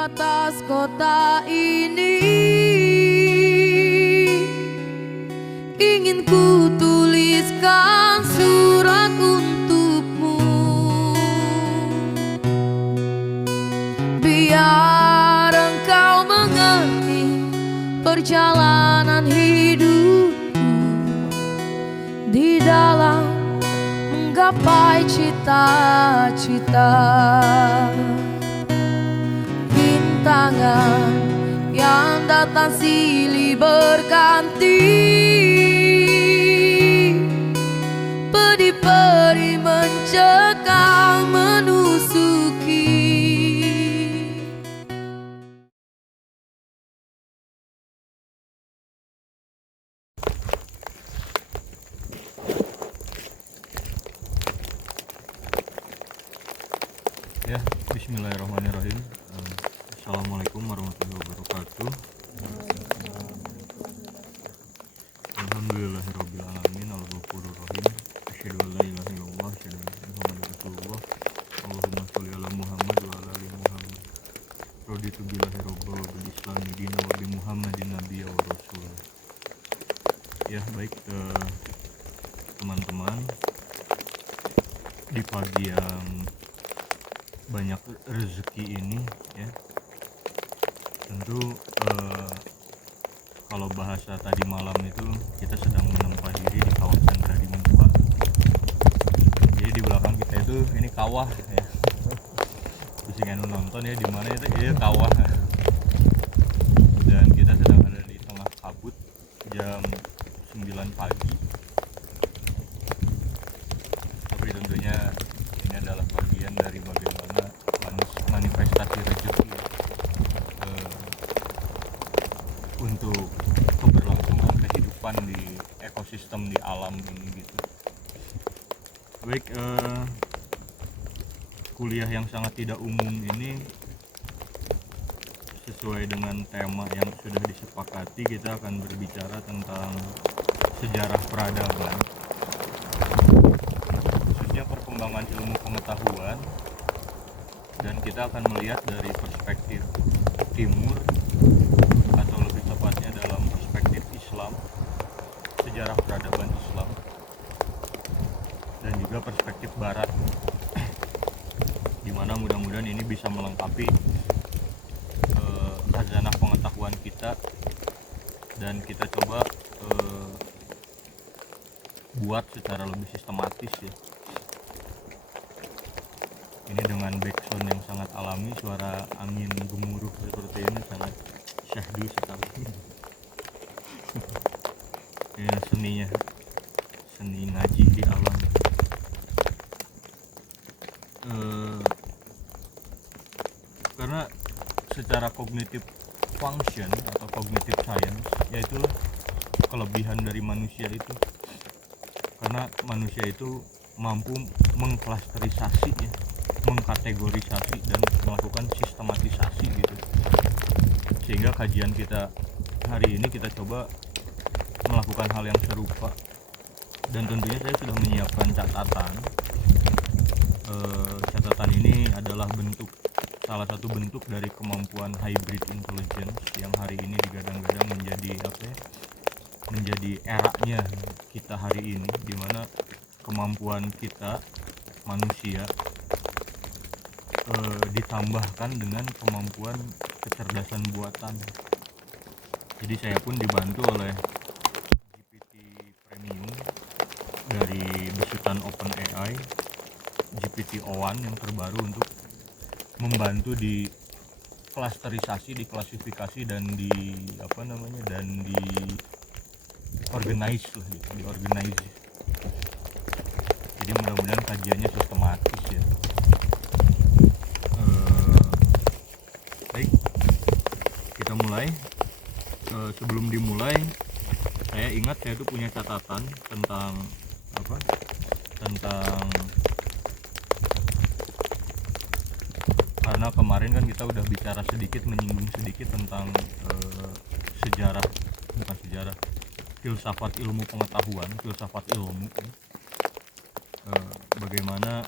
batas kota ini, ingin ku tuliskan surat untukmu, biar engkau mengerti perjalanan hidupku di dalam menggapai cita-cita. Rintangan yang datang silih berganti, pedih-perih mencekam menusuki. Ya, bismillahirrahmanirrahim. Assalamualaikum warahmatullahi wabarakatuh. Alhamdulillahirabbil alamin, al-ghafurur rahim. Asyhadu an la ilaha illallah, asyhadu anna Muhammadar rasulullah. Allahumma sholli ala Muhammad wa ala ali Muhammad. Raditu billahi rabba wa bil islami dina wa bi Muhammadin nabiyya wa rasul. Ya, baik teman-teman, di pagi yang banyak rezeki ini ya, tentu kalau bahasa tadi malam itu kita sedang menempa diri di kawasan Gradi Mumpah. Jadi di belakang kita itu ini kawah ya. Bisingan nonton ya, di mana itu ya kawah. Dan kita sedang ada di tengah kabut jam 9 pagi. Tapi tentunya ini adalah bagian dari bagaimana manifestasi rezeki untuk keberlangsungan kehidupan di ekosistem di alam ini gitu. Baik, kuliah yang sangat tidak umum ini sesuai dengan tema yang sudah disepakati, kita akan berbicara tentang sejarah peradaban, khususnya perkembangan ilmu pengetahuan, dan kita akan melihat dari perspektif timur, atau lebih tepatnya dalam perspektif Islam, sejarah peradaban Islam, dan juga perspektif Barat, dimana mudah-mudahan ini bisa melengkapi khazanah pengetahuan kita, dan kita coba buat secara lebih sistematis ya. Ini dengan backsound yang sangat alami, suara angin gemuruh seperti ini sangat syahdu sekali. Ya, seninya, seni ngaji di alam. Karena secara cognitive function atau cognitive science, yaitu kelebihan dari manusia itu. Karena manusia itu mampu mengklasterisasi ya, mengkategorisasi dan melakukan sistematisasi gitu. Sehingga kajian kita hari ini kita coba melakukan hal yang serupa, dan tentunya saya sudah menyiapkan catatan. Catatan ini adalah salah satu bentuk dari kemampuan hybrid intelligence yang hari ini digadang-gadang menjadi menjadi eranya kita hari ini, di mana kemampuan kita manusia ditambahkan dengan kemampuan kecerdasan buatan. Jadi saya pun dibantu oleh GPT Premium dari besutan OpenAI, GPT-O1 yang terbaru, untuk membantu di klasterisasi, diklasifikasi, dan di organize lah gitu, diorganize. Jadi mudah-mudahan kajiannya sistematis ya. Baik, kita mulai. Sebelum dimulai, saya ingat saya tuh punya catatan tentang karena kemarin kan kita udah bicara sedikit, menyinggung sedikit tentang filsafat ilmu pengetahuan, filsafat ilmu, bagaimana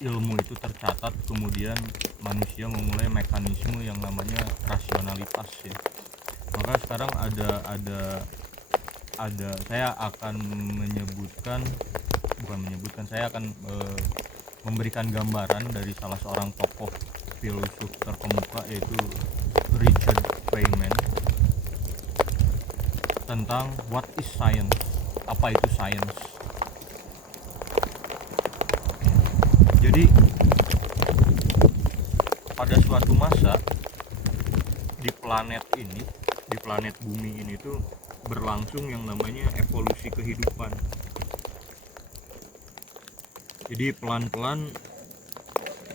ilmu itu tercatat, kemudian manusia memulai mekanisme yang namanya rasionalitas ya. Maka sekarang ada saya akan saya akan memberikan gambaran dari salah seorang tokoh filsuf terkemuka, yaitu Richard Feynman, tentang what is science, apa itu science. Jadi pada suatu masa di planet bumi ini tuh berlangsung yang namanya evolusi kehidupan. Jadi pelan-pelan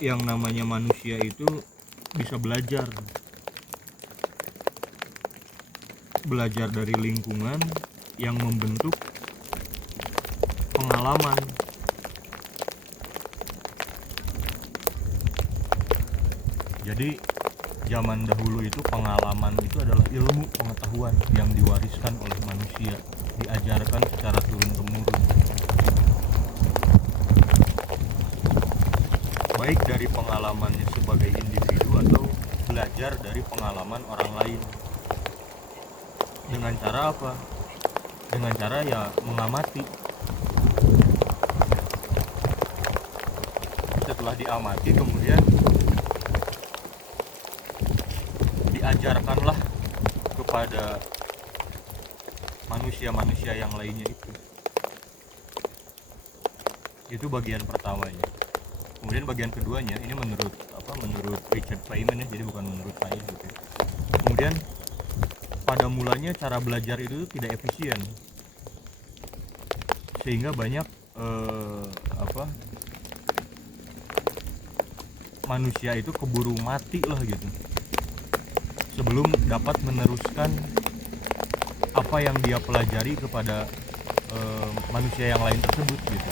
yang namanya manusia itu bisa belajar dari lingkungan yang membentuk pengalaman. Jadi zaman dahulu itu pengalaman itu adalah ilmu pengetahuan yang diwariskan oleh manusia, diajarkan secara turun-temurun, baik dari pengalamannya sebagai individu atau belajar dari pengalaman orang lain. Dengan cara apa? Dengan cara ya mengamati. Setelah diamati, kemudian diajarkanlah kepada manusia-manusia yang lainnya itu. Itu bagian pertamanya. Kemudian bagian keduanya, ini menurut Richard Feynman ya, jadi bukan menurut saya gitu. Kemudian pada mulanya cara belajar itu tidak efisien, sehingga banyak manusia itu keburu mati lah gitu, sebelum dapat meneruskan apa yang dia pelajari kepada manusia yang lain tersebut gitu.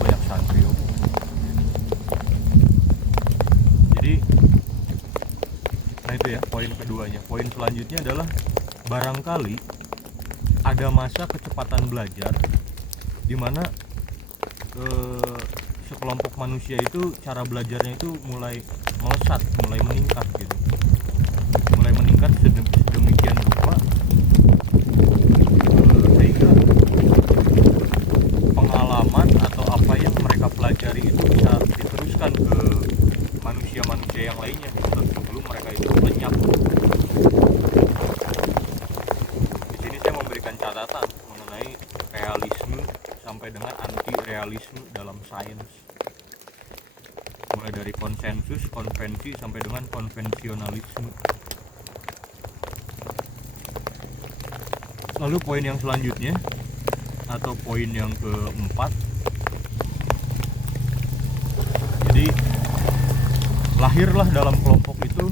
Banyak santri. Jadi, nah itu ya poin keduanya. Poin selanjutnya adalah barangkali ada masa kecepatan belajar di mana sekelompok manusia itu cara belajarnya itu mulai melesat, mulai meningkat gitu, mulai meningkat sedemikian rupa sehingga pengalaman atau apa yang mereka pelajari itu bisa diteruskan ke manusia-manusia yang lainnya gitu, sebelum mereka itu lenyap. Di sini saya memberikan catatan mengenai realisme sampai dengan anti realisme dalam sains, mulai dari konsensus, konvensi sampai dengan konvensionalisme. Lalu poin yang selanjutnya atau poin yang keempat, jadi lahirlah dalam kelompok itu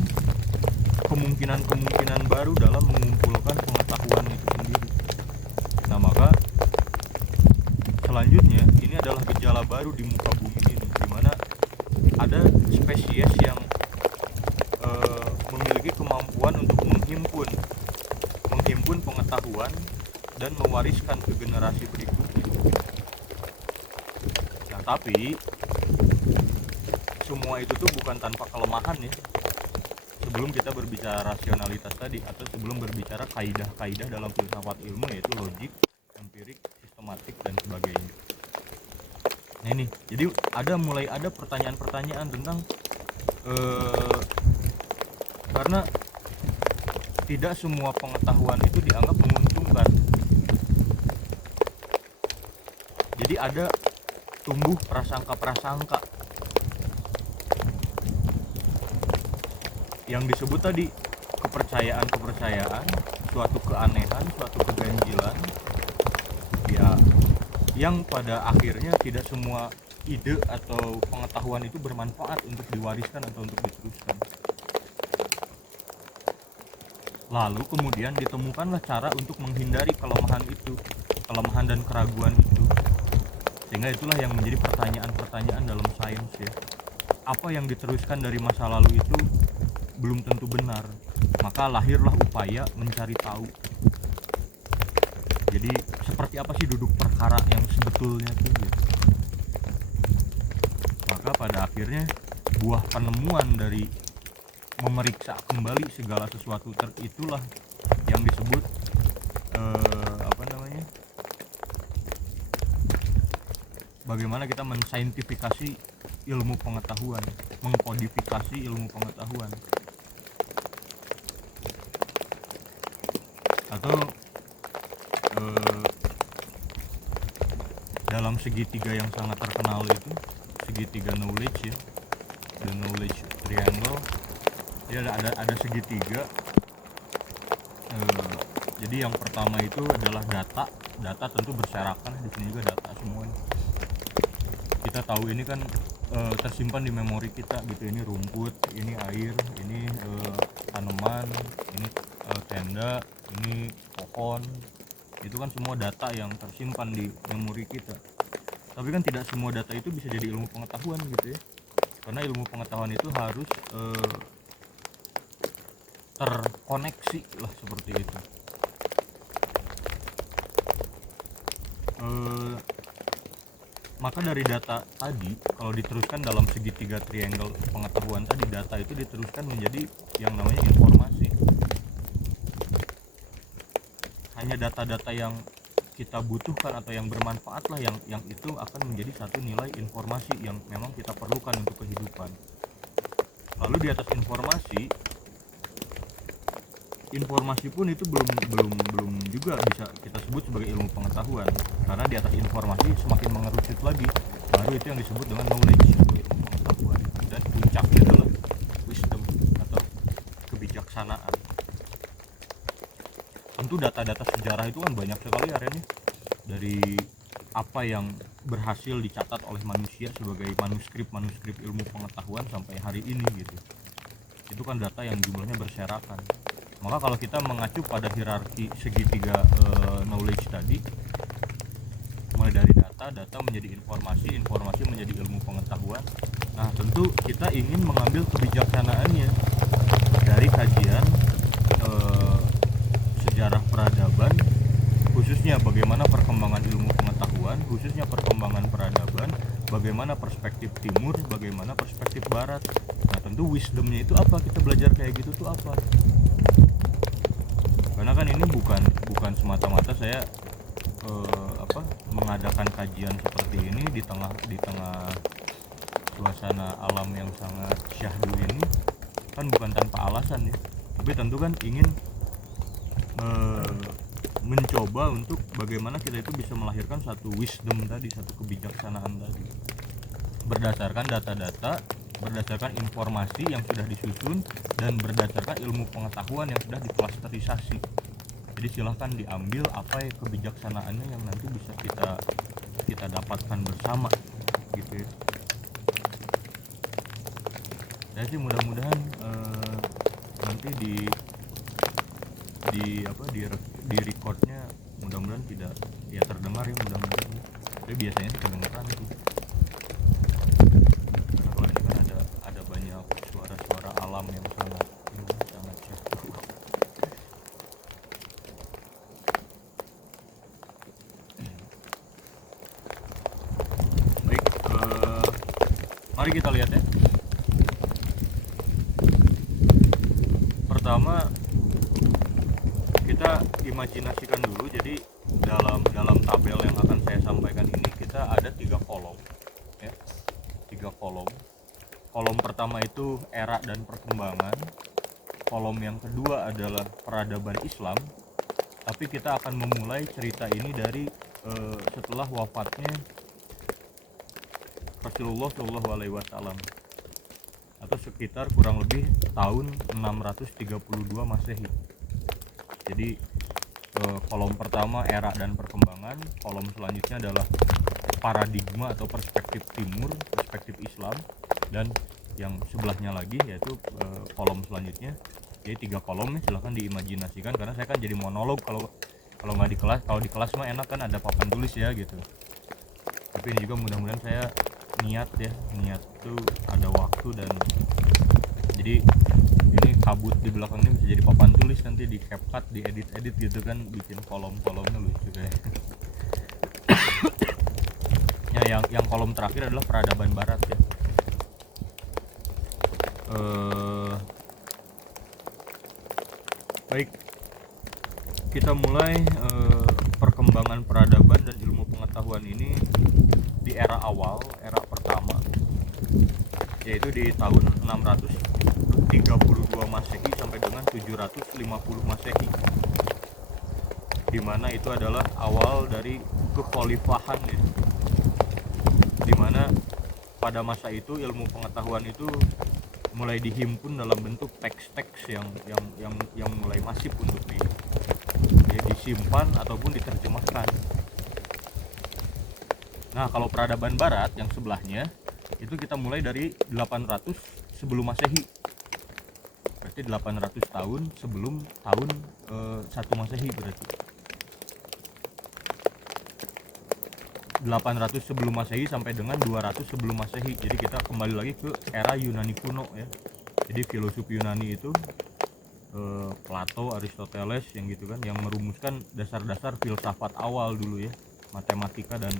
kemungkinan-kemungkinan baru dalam mengumpulkan pengetahuan itu sendiri. Nah maka selanjutnya ini adalah gejala baru di muka bumi ini, di mana ada spesies yang memiliki kemampuan untuk menghimpun pengetahuan dan mewariskan ke generasi berikutnya. Nah tapi semua itu tuh bukan tanpa kelemahan ya. Sebelum kita berbicara rasionalitas tadi, atau sebelum berbicara kaidah-kaidah dalam filsafat ilmu, yaitu logik, empirik, sistematik dan sebagainya. Nah ini, jadi mulai ada pertanyaan-pertanyaan tentang karena tidak semua pengetahuan itu dianggap menguntungkan. Jadi ada tumbuh prasangka-prasangka yang disebut tadi, kepercayaan, suatu keanehan, suatu keganjilan ya, yang pada akhirnya tidak semua ide atau pengetahuan itu bermanfaat untuk diwariskan atau untuk diteruskan. Lalu kemudian ditemukanlah cara untuk menghindari kelemahan dan keraguan itu, sehingga itulah yang menjadi pertanyaan-pertanyaan dalam sains ya. Apa yang diteruskan dari masa lalu itu belum tentu benar, maka lahirlah upaya mencari tahu. Jadi seperti apa sih duduk perkara yang sebetulnya tuh gitu. Maka pada akhirnya buah penemuan dari memeriksa kembali segala sesuatu itulah yang disebut bagaimana kita mensaintifikasi ilmu pengetahuan, mengkodifikasi ilmu pengetahuan. Atau dalam segitiga yang sangat terkenal itu, segitiga knowledge ya, the knowledge triangle, dia ada segitiga. Jadi yang pertama itu adalah data tentu berserakan, di sini juga data semuanya. Kita tahu ini kan tersimpan di memori kita gitu, ini rumput, ini air, ini tanaman, ini tenda, ini pohon. Itu kan semua data yang tersimpan di memori kita. Tapi kan tidak semua data itu bisa jadi ilmu pengetahuan gitu ya, karena ilmu pengetahuan itu harus terkoneksi lah, seperti itu. Maka dari data tadi, kalau diteruskan dalam segitiga triangle pengetahuan tadi, data itu diteruskan menjadi yang namanya informasi. Hanya data-data yang kita butuhkan atau yang bermanfaat lah yang itu akan menjadi satu nilai informasi yang memang kita perlukan untuk kehidupan. Lalu di atas informasi pun itu belum juga bisa kita sebut sebagai ilmu pengetahuan, karena di atas informasi semakin mengerucut lagi, baru itu yang disebut dengan knowledge, ilmu pengetahuan. Dan puncaknya adalah wisdom atau kebijaksanaan. Tentu data-data sejarah itu kan banyak sekali akhirnya, dari apa yang berhasil dicatat oleh manusia sebagai manuskrip ilmu pengetahuan sampai hari ini gitu. Itu kan data yang jumlahnya berserakan. Maka kalau kita mengacu pada hierarki segitiga knowledge tadi, mulai dari data menjadi informasi menjadi ilmu pengetahuan. Nah, tentu kita ingin mengambil kebijaksanaannya dari kajian sejarah peradaban, khususnya bagaimana perkembangan ilmu pengetahuan, khususnya perkembangan peradaban, bagaimana perspektif timur, bagaimana perspektif barat. Nah, tentu wisdomnya itu apa, kita belajar kayak gitu tuh apa. Karena kan ini bukan semata-mata saya mengadakan kajian seperti ini di tengah suasana alam yang sangat syahdu ini, kan bukan tanpa alasan ya. Tapi tentu kan ingin mencoba untuk bagaimana kita itu bisa melahirkan satu wisdom tadi, satu kebijaksanaan tadi, berdasarkan data-data, berdasarkan informasi yang sudah disusun, dan berdasarkan ilmu pengetahuan yang sudah diklasterisasi. Jadi silahkan diambil apa ya kebijaksanaannya yang nanti bisa kita dapatkan bersama gitu ya. Saya sih mudah-mudahan nanti di recordnya mudah-mudahan tidak ya terdengar ya, mudah-mudahan. Tapi biasanya sih kedengeran sih. Karena kalau ini kan ada banyak suara-suara alam yang sangat syahdu. Baik, mari kita lihat ya. Pertama, kita imajinasikan dulu. Jadi dalam tabel yang akan saya sampaikan ini kita ada 3 kolom ya, 3 kolom. Kolom pertama itu era dan perkembangan, kolom yang kedua adalah peradaban Islam, tapi kita akan memulai cerita ini dari setelah wafatnya Rasulullah SAW, atau sekitar kurang lebih tahun 632 Masehi. Jadi kolom pertama era dan perkembangan, kolom selanjutnya adalah paradigma atau perspektif timur, perspektif Islam, dan yang sebelahnya lagi yaitu kolom selanjutnya. Jadi 3 kolom nih, silahkan diimajinasikan, karena saya kan jadi monolog. Kalau nggak di kelas, kalau di kelas mah enak kan ada papan tulis ya gitu. Tapi ini juga mudah-mudahan saya niat tuh ada waktu, dan jadi ini kabut di belakangnya bisa jadi papan tulis, nanti di CapCut, di edit gitu kan, bikin kolom-kolomnya lucu kayak. Ya, yang kolom terakhir adalah peradaban barat ya. Baik, kita mulai perkembangan peradaban dan ilmu pengetahuan ini di era awal, era pertama, yaitu di tahun 632 Masehi sampai dengan 750 Masehi, di mana itu adalah awal dari kekhalifahan ya. Di mana pada masa itu ilmu pengetahuan itu mulai dihimpun dalam bentuk teks-teks yang mulai masif untuk disimpan ataupun diterjemahkan. Nah, kalau peradaban barat yang sebelahnya itu kita mulai dari 800 sebelum Masehi. Berarti 800 tahun sebelum tahun 1 Masehi berarti. 800 sebelum Masehi sampai dengan 200 sebelum Masehi. Jadi kita kembali lagi ke era Yunani kuno ya. Jadi filosof Yunani itu Plato, Aristoteles yang gitu kan, yang merumuskan dasar-dasar filsafat awal dulu ya, matematika dan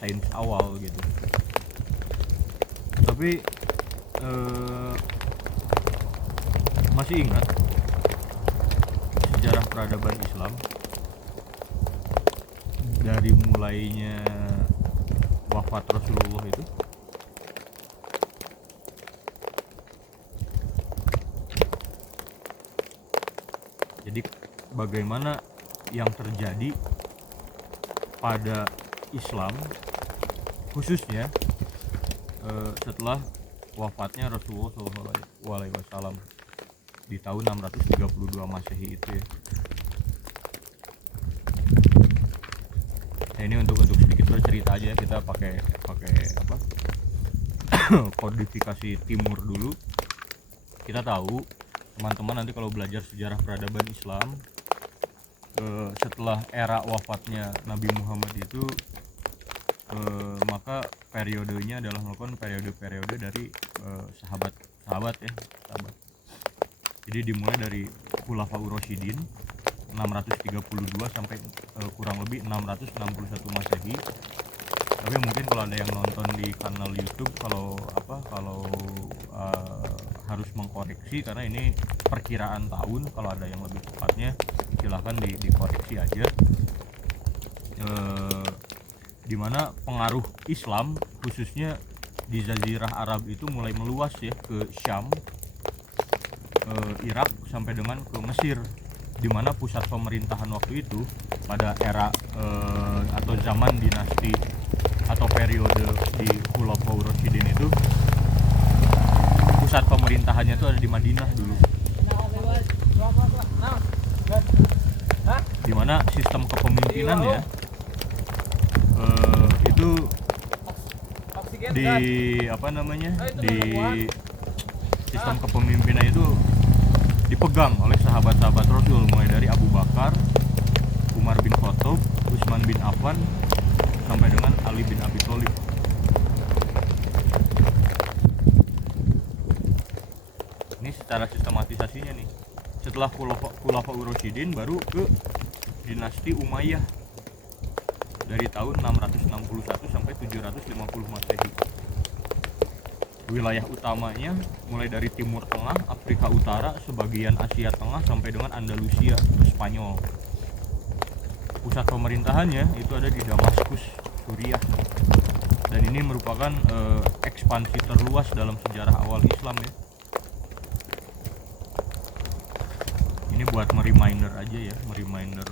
sains awal gitu. Tapi masih ingat sejarah peradaban Islam dari mulainya wafat Rasulullah itu? Jadi bagaimana yang terjadi pada Islam khususnya setelah wafatnya Rasulullah SAW di tahun 632 Masehi itu ya. Nah, ini untuk sedikit bercerita aja, kita pakai apa kodifikasi timur dulu. Kita tahu teman-teman nanti kalau belajar sejarah peradaban Islam setelah era wafatnya Nabi Muhammad itu maka periodenya adalah melakukan periode dari sahabat ya. Jadi dimulai dari Khulafaur Rasyidin 632 sampai kurang lebih 661 Masehi. Tapi mungkin kalau ada yang nonton di kanal YouTube kalau harus mengkoreksi karena ini perkiraan tahun, kalau ada yang lebih tepatnya silahkan dikoreksi aja. Dimana pengaruh Islam khususnya di Jazirah Arab itu mulai meluas ya ke Syam, Irak sampai dengan ke Mesir, di mana pusat pemerintahan waktu itu pada era atau zaman dinasti atau periode di Khulafaur Rasyidin itu pusat pemerintahannya itu ada di Madinah dulu, di mana sistem kepemimpinannya itu di sistem kepemimpinan itu dipegang oleh sahabat-sahabat Rasul, mulai dari Abu Bakar, Umar bin Khattab, Utsman bin Affan sampai dengan Ali bin Abi Thalib. Ini secara sistematisasinya nih. Setelah Khulafaur Rasyidin baru ke dinasti Umayyah dari tahun 661 sampai 750 Masehi. Wilayah utamanya mulai dari Timur Tengah, Afrika Utara, sebagian Asia Tengah sampai dengan Andalusia, Spanyol. Pusat pemerintahannya itu ada di Damaskus, Suriah. Dan ini merupakan ekspansi terluas dalam sejarah awal Islam ya. Ini buat mereminder aja ya,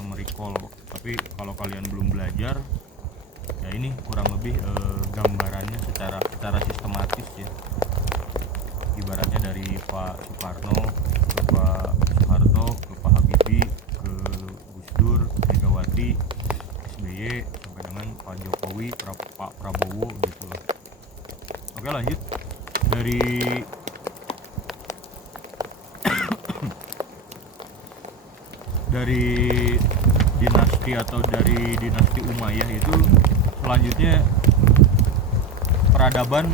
merecall. Tapi kalau kalian belum belajar, ya ini kurang lebih gambarannya secara sistematis ya. Ibaratnya dari Pak Soekarno ke Pak Soeharto ke Pak Habibie ke Gus Dur, Megawati, SBY sampai dengan Pak Jokowi, Pak Prabowo gitu lah. Oke, lanjut dari dinasti atau dari dinasti Umayyah itu selanjutnya peradaban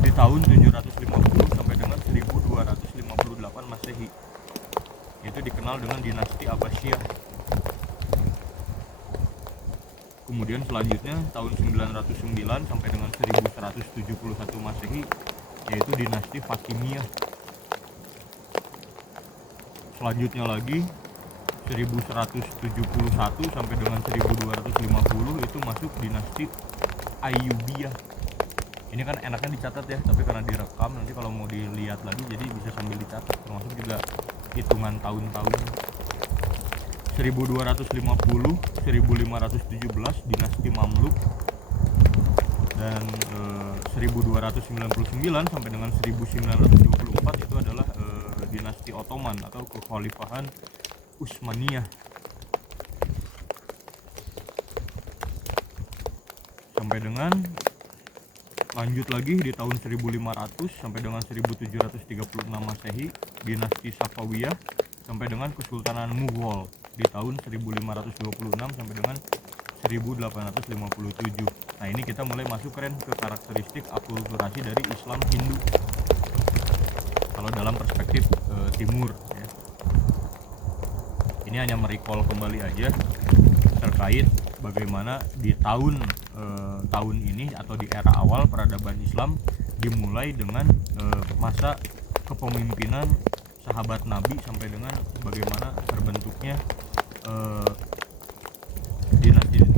di tahun 750 sampai dengan 1258 Masehi. Itu dikenal dengan dinasti Abbasiyah. Kemudian selanjutnya tahun 909 sampai dengan 1171 Masehi yaitu dinasti Fatimiyah. Selanjutnya lagi 1171 sampai dengan 1250 itu masuk dinasti Ayyubiyah. Ini kan enaknya dicatat ya, tapi karena direkam nanti kalau mau dilihat lagi jadi bisa sambil dicatat, termasuk juga hitungan tahun-tahunnya. 1250 1517 dinasti Mamluk, dan 1299 sampai dengan 1924 itu adalah dinasti Ottoman atau kekhalifahan Utsmaniyah. Sampai dengan lanjut lagi di tahun 1500 sampai dengan 1736 Masehi dinasti Safawiyah, sampai dengan Kesultanan Mughal di tahun 1526 sampai dengan 1857. Nah, ini kita mulai masuk ke karakteristik akulturasi dari Islam Hindu kalau dalam perspektif timur ya. Ini hanya merecall kembali aja terkait bagaimana di tahun ini atau di era awal peradaban Islam dimulai dengan masa kepemimpinan sahabat Nabi sampai dengan bagaimana terbentuknya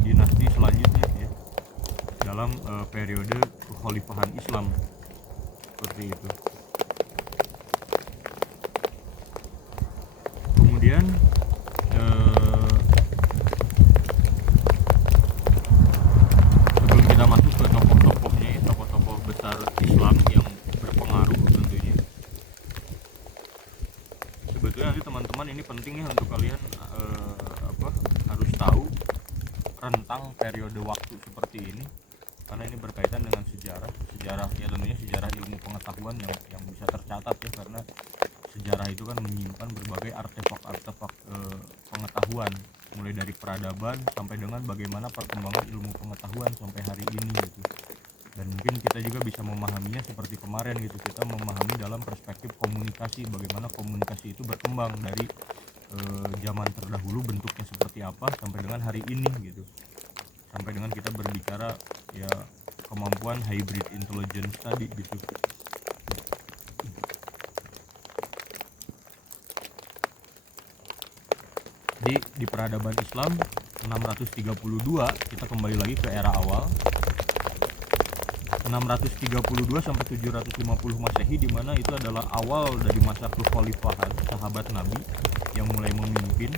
dinasti selanjutnya ya dalam periode kekhalifahan Islam seperti itu. Kemudian sebelum kita masuk ke tokoh-tokohnya ya, tokoh-tokoh besar Islam yang berpengaruh tentunya, sebetulnya nanti teman-teman ini penting ya untuk kalian harus tahu rentang periode waktu seperti ini, karena ini berkaitan dengan sejarah ya, tentunya sejarah ilmu pengetahuan yang bisa tercatat ya, karena sejarah itu kan menyimpan berbagai artefak pengetahuan mulai dari peradaban sampai dengan bagaimana perkembangan ilmu pengetahuan sampai hari ini gitu. Dan mungkin kita juga bisa memahaminya seperti kemarin gitu, kita memahami dalam perspektif komunikasi, bagaimana komunikasi itu berkembang dari zaman terdahulu bentuknya seperti apa sampai dengan hari ini gitu, sampai dengan kita berbicara ya kemampuan hybrid intelligence tadi gitu. Di peradaban Islam 632 kita kembali lagi ke era awal 632 sampai 750 Masehi, di mana itu adalah awal dari masa kekhalifahan sahabat Nabi yang mulai memimpin,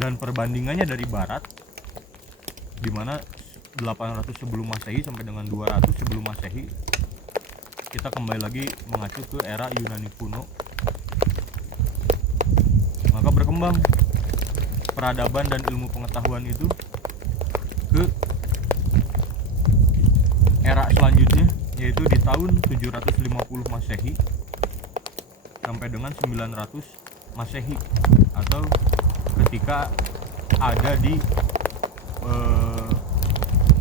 dan perbandingannya dari barat di mana 800 sebelum Masehi sampai dengan 200 sebelum Masehi kita kembali lagi mengacu ke era Yunani kuno. Maka berkembang peradaban dan ilmu pengetahuan itu ke era selanjutnya, yaitu di tahun 750 Masehi sampai dengan 900 Masehi, atau ketika ada di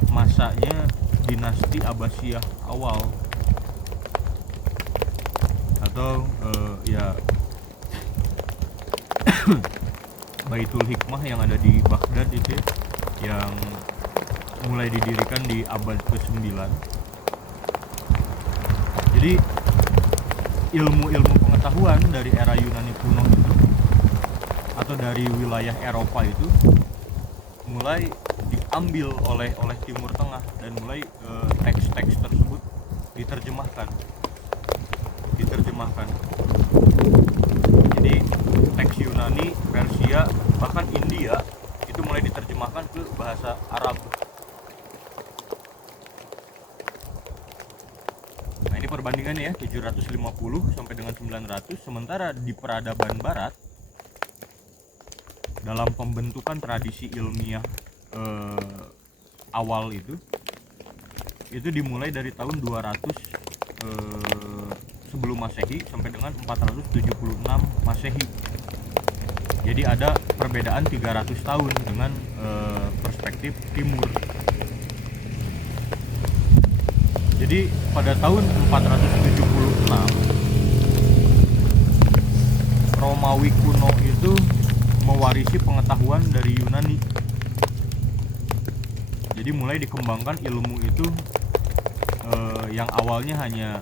masanya dinasti Abbasiyah awal, atau ya Baitul Hikmah yang ada di Baghdad itu ya, yang mulai didirikan di abad ke-9. Jadi ilmu-ilmu pengetahuan dari era Yunani kuno itu atau dari wilayah Eropa itu mulai diambil oleh Timur Tengah, dan mulai teks-teks tersebut diterjemahkan. Jadi teks Yunani, Persia, bahkan India itu mulai diterjemahkan ke bahasa Arab. Nah, ini perbandingannya ya, 750 sampai dengan 900. Sementara di peradaban barat dalam pembentukan tradisi ilmiah awal itu dimulai dari tahun 200 sebelum Masehi sampai dengan 476 Masehi. Jadi ada perbedaan 300 tahun dengan perspektif timur. Jadi pada tahun 476 Romawi kuno itu mewarisi pengetahuan dari Yunani. Jadi mulai dikembangkan ilmu itu yang awalnya hanya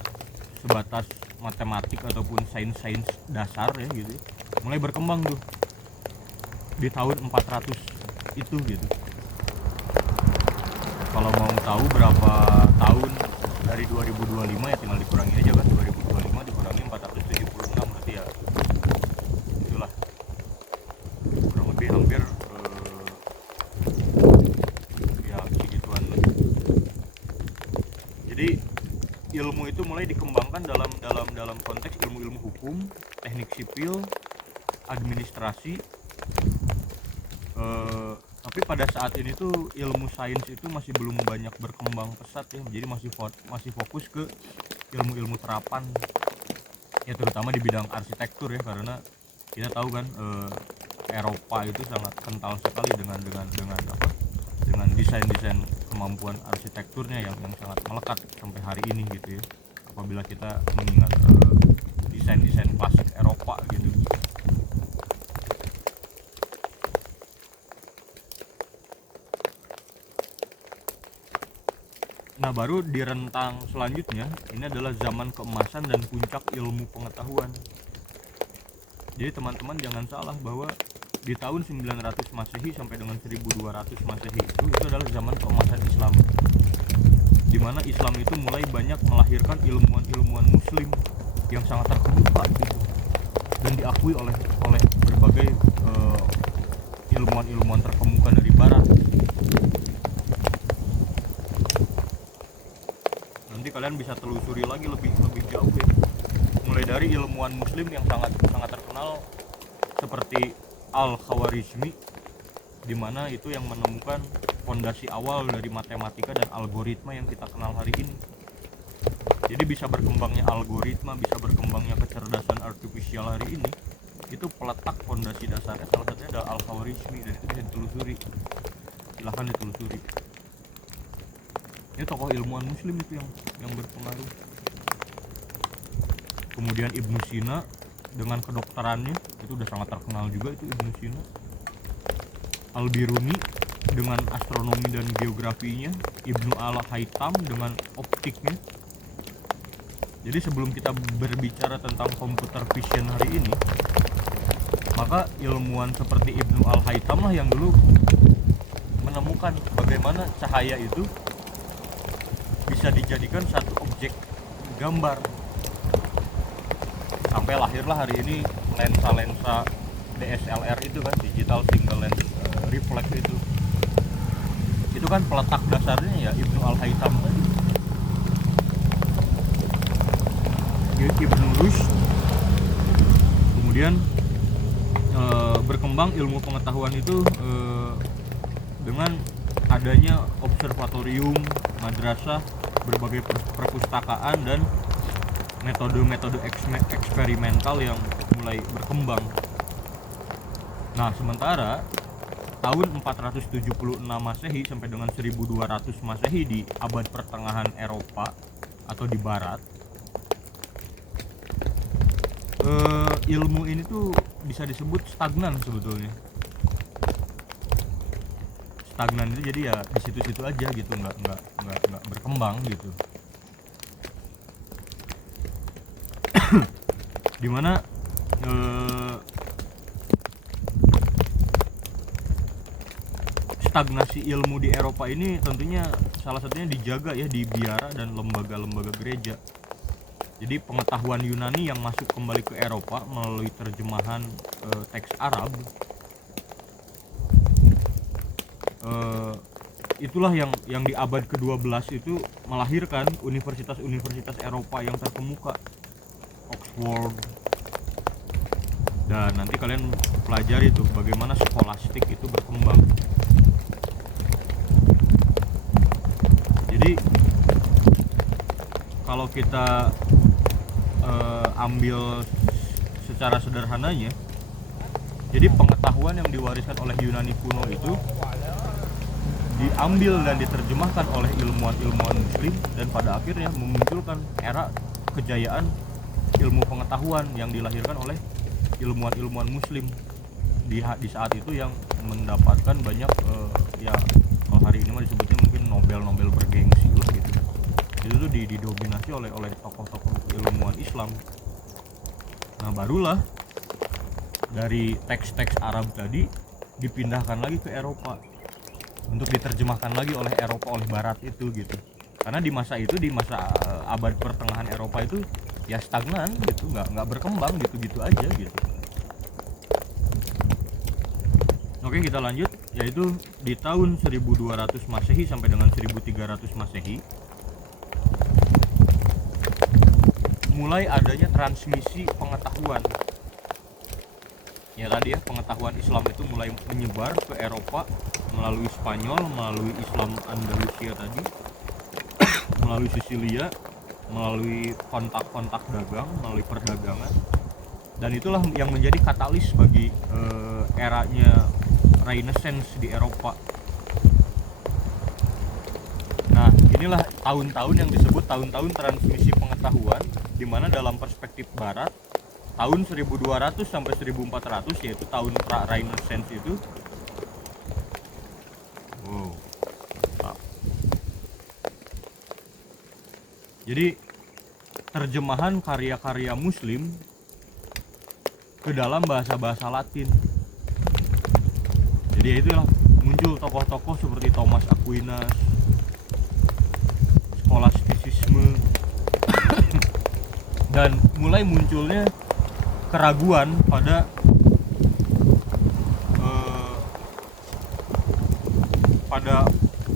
sebatas matematik ataupun sains-sains dasar ya gitu. Mulai berkembang tuh di tahun 400 itu gitu. Kalau mau tahu berapa tahun dari 2025 ya tinggal dikurangi aja kan, 2025 dikurangi 476 berarti ya itulah kurang lebih hampir ya segituan lah. Jadi ilmu itu mulai dikembangkan dalam konteks ilmu-ilmu hukum, teknik sipil, administrasi. Tapi pada saat ini tuh ilmu sains itu masih belum banyak berkembang pesat ya, jadi masih fokus ke ilmu-ilmu terapan ya, terutama di bidang arsitektur ya, karena kita tahu kan Eropa itu sangat kental sekali dengan desain kemampuan arsitekturnya yang sangat melekat sampai hari ini gitu ya, apabila kita mengingat desain klasik Eropa gitu. Nah, baru di rentang selanjutnya ini adalah zaman keemasan dan puncak ilmu pengetahuan. Jadi teman-teman jangan salah bahwa di tahun 900 Masehi sampai dengan 1200 Masehi itu adalah zaman keemasan Islam, di mana Islam itu mulai banyak melahirkan ilmuwan-ilmuwan muslim yang sangat terkemuka gitu, dan diakui oleh berbagai ilmuwan-ilmuwan terkemuka dari barat. Nanti kalian bisa telusuri lagi lebih jauh ya, mulai dari ilmuwan muslim yang sangat terkenal seperti Al-Khawarizmi, di mana itu yang menemukan fondasi awal dari matematika dan algoritma yang kita kenal hari ini. Jadi bisa berkembangnya algoritma, bisa berkembangnya kecerdasan artifisial hari ini, itu peletak fondasi dasarnya salah satunya adalah Al-Khawarizmi, dan itu bisa ditelusuri. Silahkan ditelusuri. Ini tokoh ilmuwan muslim itu yang berpengaruh. Kemudian Ibnu Sina dengan kedokterannya itu udah sangat terkenal juga, itu Ibnu Sina. Al-Biruni dengan astronomi dan geografinya, Ibnu Al-Haytham dengan optiknya. Jadi sebelum kita berbicara tentang computer vision hari ini, maka ilmuwan seperti Ibnu Al-Haytham lah yang dulu menemukan bagaimana cahaya itu bisa dijadikan satu objek gambar, sampai lahirlah hari ini lensa DSLR itu kan, digital single lens reflex itu kan peletak dasarnya ya Ibnu Al-Haytham tadi. Ibnu Rushd. Kemudian berkembang ilmu pengetahuan itu dengan adanya observatorium, madrasah, berbagai perpustakaan, dan metode-metode eksperimental yang mulai berkembang. Nah, sementara tahun 476 Masehi sampai dengan 1200 Masehi di abad pertengahan Eropa atau di barat, ilmu ini tuh bisa disebut stagnan sebetulnya. Stagnan itu jadi ya di situ-situ aja gitu, nggak berkembang gitu. Dimana stagnasi ilmu di Eropa ini tentunya salah satunya dijaga ya di biara dan lembaga-lembaga gereja. Jadi pengetahuan Yunani yang masuk kembali ke Eropa melalui terjemahan teks Arab, itulah yang di abad ke-12 itu melahirkan universitas-universitas Eropa yang terkemuka, Oxford. Dan nanti kalian pelajari tuh bagaimana skolastik itu berkembang. Jadi kalau kita ambil secara sederhananya, jadi pengetahuan yang diwariskan oleh Yunani kuno itu diambil dan diterjemahkan oleh ilmuwan-ilmuwan muslim, dan pada akhirnya memunculkan era kejayaan ilmu pengetahuan yang dilahirkan oleh ilmuwan muslim di saat itu yang mendapatkan banyak ya kalau hari ini mah disebutnya mungkin Nobel bergengsi lah gitu. Itu tuh didominasi oleh tokoh-tokoh ilmuwan Islam. Nah barulah dari teks-teks Arab tadi dipindahkan lagi ke Eropa untuk diterjemahkan lagi oleh Eropa, oleh Barat itu gitu. Karena di masa abad pertengahan Eropa itu ya stagnan gitu, nggak berkembang gitu aja gitu. Oke, kita lanjut, yaitu di tahun 1200 Masehi sampai dengan 1300 Masehi mulai adanya transmisi pengetahuan. Ya tadi ya, pengetahuan Islam itu mulai menyebar ke Eropa melalui Spanyol, melalui Islam Andalusia tadi, melalui Sisilia, melalui kontak-kontak dagang, melalui perdagangan. Dan itulah yang menjadi katalis bagi eranya Renaissance di Eropa. Nah, inilah tahun-tahun yang disebut tahun-tahun transmisi pengetahuan, di mana dalam perspektif Barat tahun 1200 sampai 1400 yaitu tahun pra-Renaissance itu. Wow. Jadi terjemahan karya-karya Muslim ke dalam bahasa-bahasa Latin. Jadi itulah muncul tokoh-tokoh seperti Thomas Aquinas, skolastisisme, dan mulai munculnya keraguan pada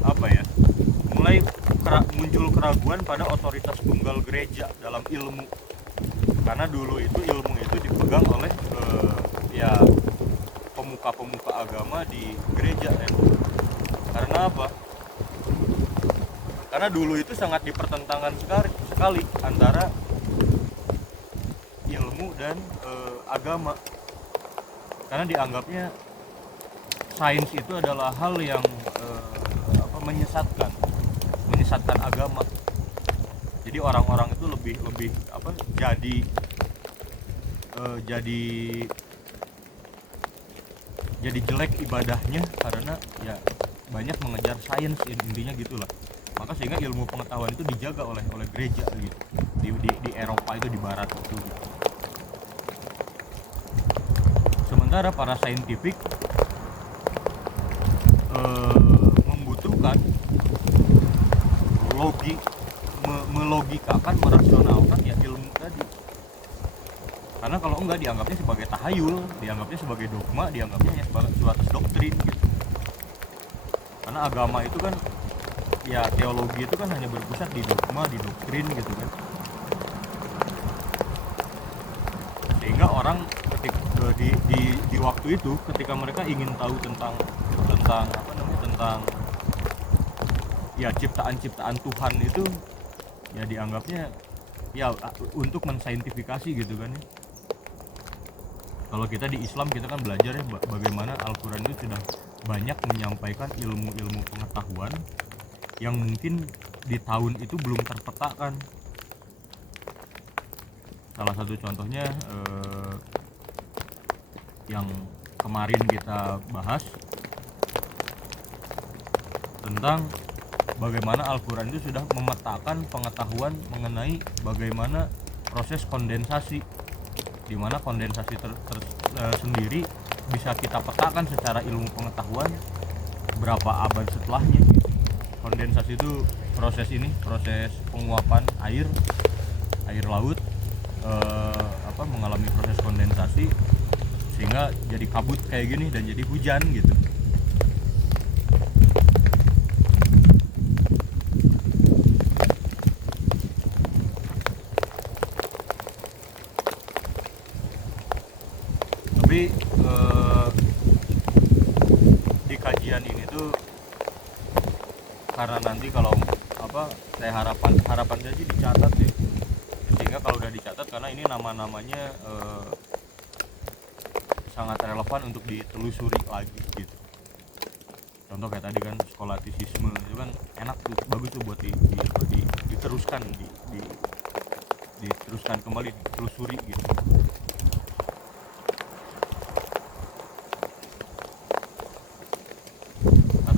apa ya? Mulai muncul keraguan pada otoritas tunggal gereja dalam ilmu. Karena dulu itu ilmu itu dipegang oleh ya pemuka-pemuka agama di gereja ya. Karena apa? Karena dulu itu sangat dipertentangkan sekali antara ilmu dan agama. Karena dianggapnya sains itu adalah hal yang menyesatkan agama. Jadi orang-orang itu lebih jadi jelek ibadahnya karena ya banyak mengejar sains, intinya gitulah. Maka sehingga ilmu pengetahuan itu dijaga oleh gereja gitu di Eropa itu, di Barat itu gitu. Sementara para saintifik membutuhkan melogikakan, merasionalkan ya ilmu tadi. Karena kalau enggak dianggapnya sebagai tahayul, dianggapnya sebagai dogma, dianggapnya sebagai suatu doktrin gitu. Karena agama itu kan ya, teologi itu kan hanya berpusat di dogma, di doktrin gitu kan. Sehingga orang ketika di waktu itu ketika mereka ingin tahu tentang ya ciptaan Tuhan itu ya dianggapnya ya untuk mensaintifikasi gitu kan ya. Kalau kita di Islam kita kan belajar ya bagaimana Al-Quran itu sudah banyak menyampaikan ilmu-ilmu pengetahuan yang mungkin di tahun itu belum terpetakan. Salah satu contohnya yang kemarin kita bahas tentang bagaimana Al-Quran itu sudah memetakan pengetahuan mengenai bagaimana proses kondensasi, di mana kondensasi sendiri bisa kita petakan secara ilmu pengetahuan berapa abad setelahnya. Kondensasi itu proses penguapan air laut mengalami proses kondensasi sehingga jadi kabut kayak gini dan jadi hujan gitu. Tapi di kajian ini tuh karena nanti kalau saya harapannya sih dicatat ya, sehingga kalau udah dicatat, karena ini nama-namanya sangat relevan untuk ditelusuri lagi gitu. Contoh kayak tadi kan skolastisisme itu kan enak tuh, bagus tuh buat diteruskan diteruskan kembali, ditelusuri gitu.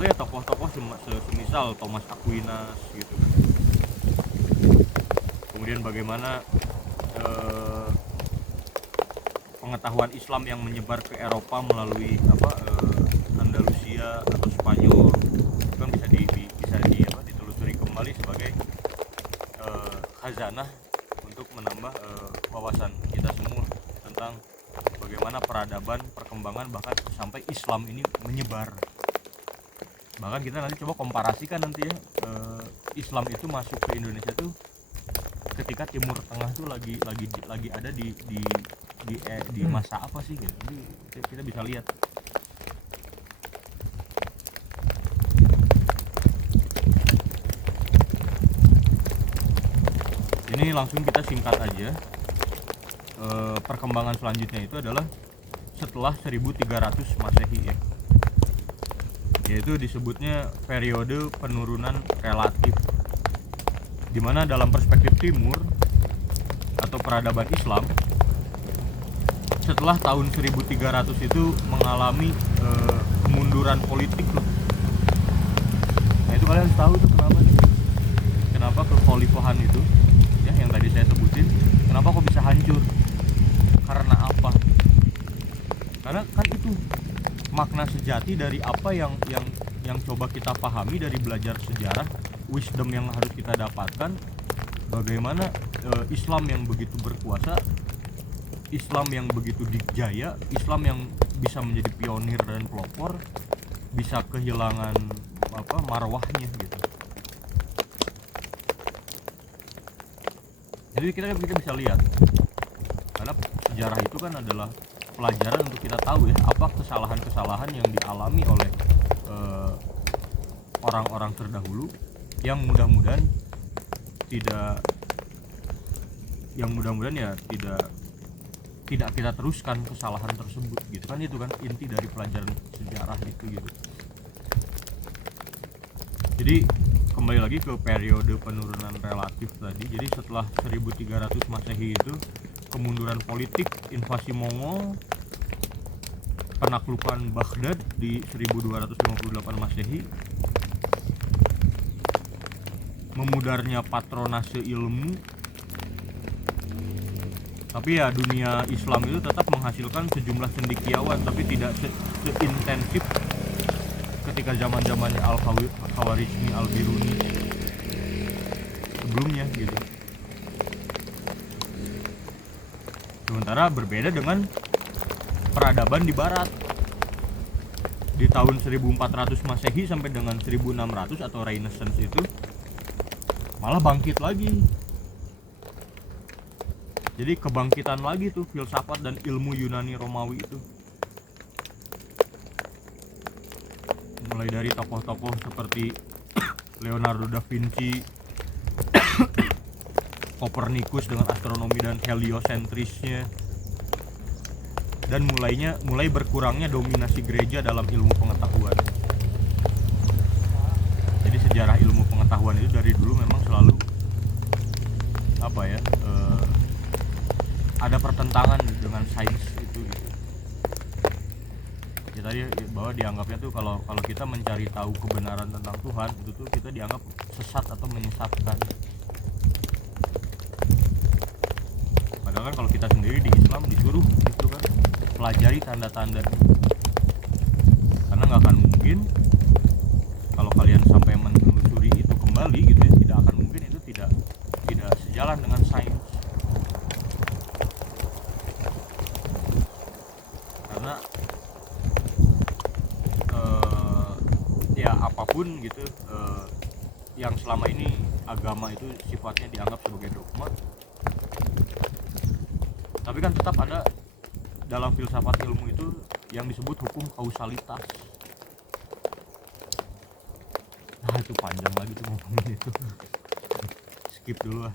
contoh ya tokoh-tokoh semisal Thomas Aquinas gitu kan. Kemudian bagaimana pengetahuan Islam yang menyebar ke Eropa melalui Andalusia atau Spanyol itu kan bisa ditelusuri kembali sebagai khazanah untuk menambah wawasan kita semua tentang bagaimana peradaban, perkembangan, bahkan sampai Islam ini menyebar. Bahkan kita nanti coba komparasikan nanti ya, Islam itu masuk ke Indonesia tuh ketika Timur Tengah tuh lagi ada di masa apa sih gitu. Jadi kita bisa lihat. Ini langsung kita singkat aja. Perkembangan selanjutnya itu adalah setelah 1300 Masehi ya. Yaitu disebutnya periode penurunan relatif, di mana dalam perspektif timur atau peradaban Islam setelah tahun 1300 itu mengalami kemunduran politik loh. Nah itu kalian tahu tuh kenapa nih? Kenapa kekhalifahan itu ya yang tadi saya sebutin, kenapa kok bisa hancur? Karena apa? Karena kan itu makna sejati dari apa yang coba kita pahami dari belajar sejarah, wisdom yang harus kita dapatkan, bagaimana Islam yang begitu berkuasa, Islam yang begitu dijaya, Islam yang bisa menjadi pionir dan pelopor bisa kehilangan marwahnya gitu. Jadi kita bisa lihat, karena sejarah itu kan adalah pelajaran untuk kita tahu ya apa kesalahan-kesalahan yang dialami oleh orang-orang terdahulu yang mudah-mudahan tidak kita teruskan kesalahan tersebut gitu kan. Itu kan inti dari pelajaran sejarah itu gitu. Jadi kembali lagi ke periode penurunan relatif tadi. Jadi setelah 1300 Masehi itu kemunduran politik, invasi Mongol, penaklukan Baghdad di 1258 Masehi, memudarnya patronase ilmu. Tapi ya dunia Islam itu tetap menghasilkan sejumlah cendekiawan, tapi tidak seintensif ketika zaman-zamannya Al-Khawarizmi, Al-Biruni sebelumnya gitu. Sementara berbeda dengan peradaban di barat. Di tahun 1400 Masehi sampai dengan 1600 atau Renaissance itu malah bangkit lagi. Jadi kebangkitan lagi tuh filsafat dan ilmu Yunani Romawi itu. Mulai dari tokoh-tokoh seperti Leonardo da Vinci, Kopernikus dengan astronomi dan heliosentrisnya, dan mulai berkurangnya dominasi gereja dalam ilmu pengetahuan. Jadi sejarah ilmu pengetahuan itu dari dulu memang selalu ada pertentangan dengan sains itu gitu. Ya tadi bahwa dianggapnya tuh kalau kita mencari tahu kebenaran tentang Tuhan itu tuh kita dianggap sesat atau menyesatkan. Padahal kan kalau kita sendiri di Islam disuruh gitu kan, pelajari tanda-tanda. Karena nggak akan mungkin kalau kalian sampai menelusuri itu kembali gitu ya, tidak akan mungkin itu tidak sejalan dengan sains. Karena ya apapun gitu yang selama ini agama itu sifatnya dianggap sebagai dogma, tapi kan tetap ada dalam filsafat ilmu itu yang disebut hukum kausalitas. Nah itu panjang lagi tuh ngomongin itu. Skip dulu lah.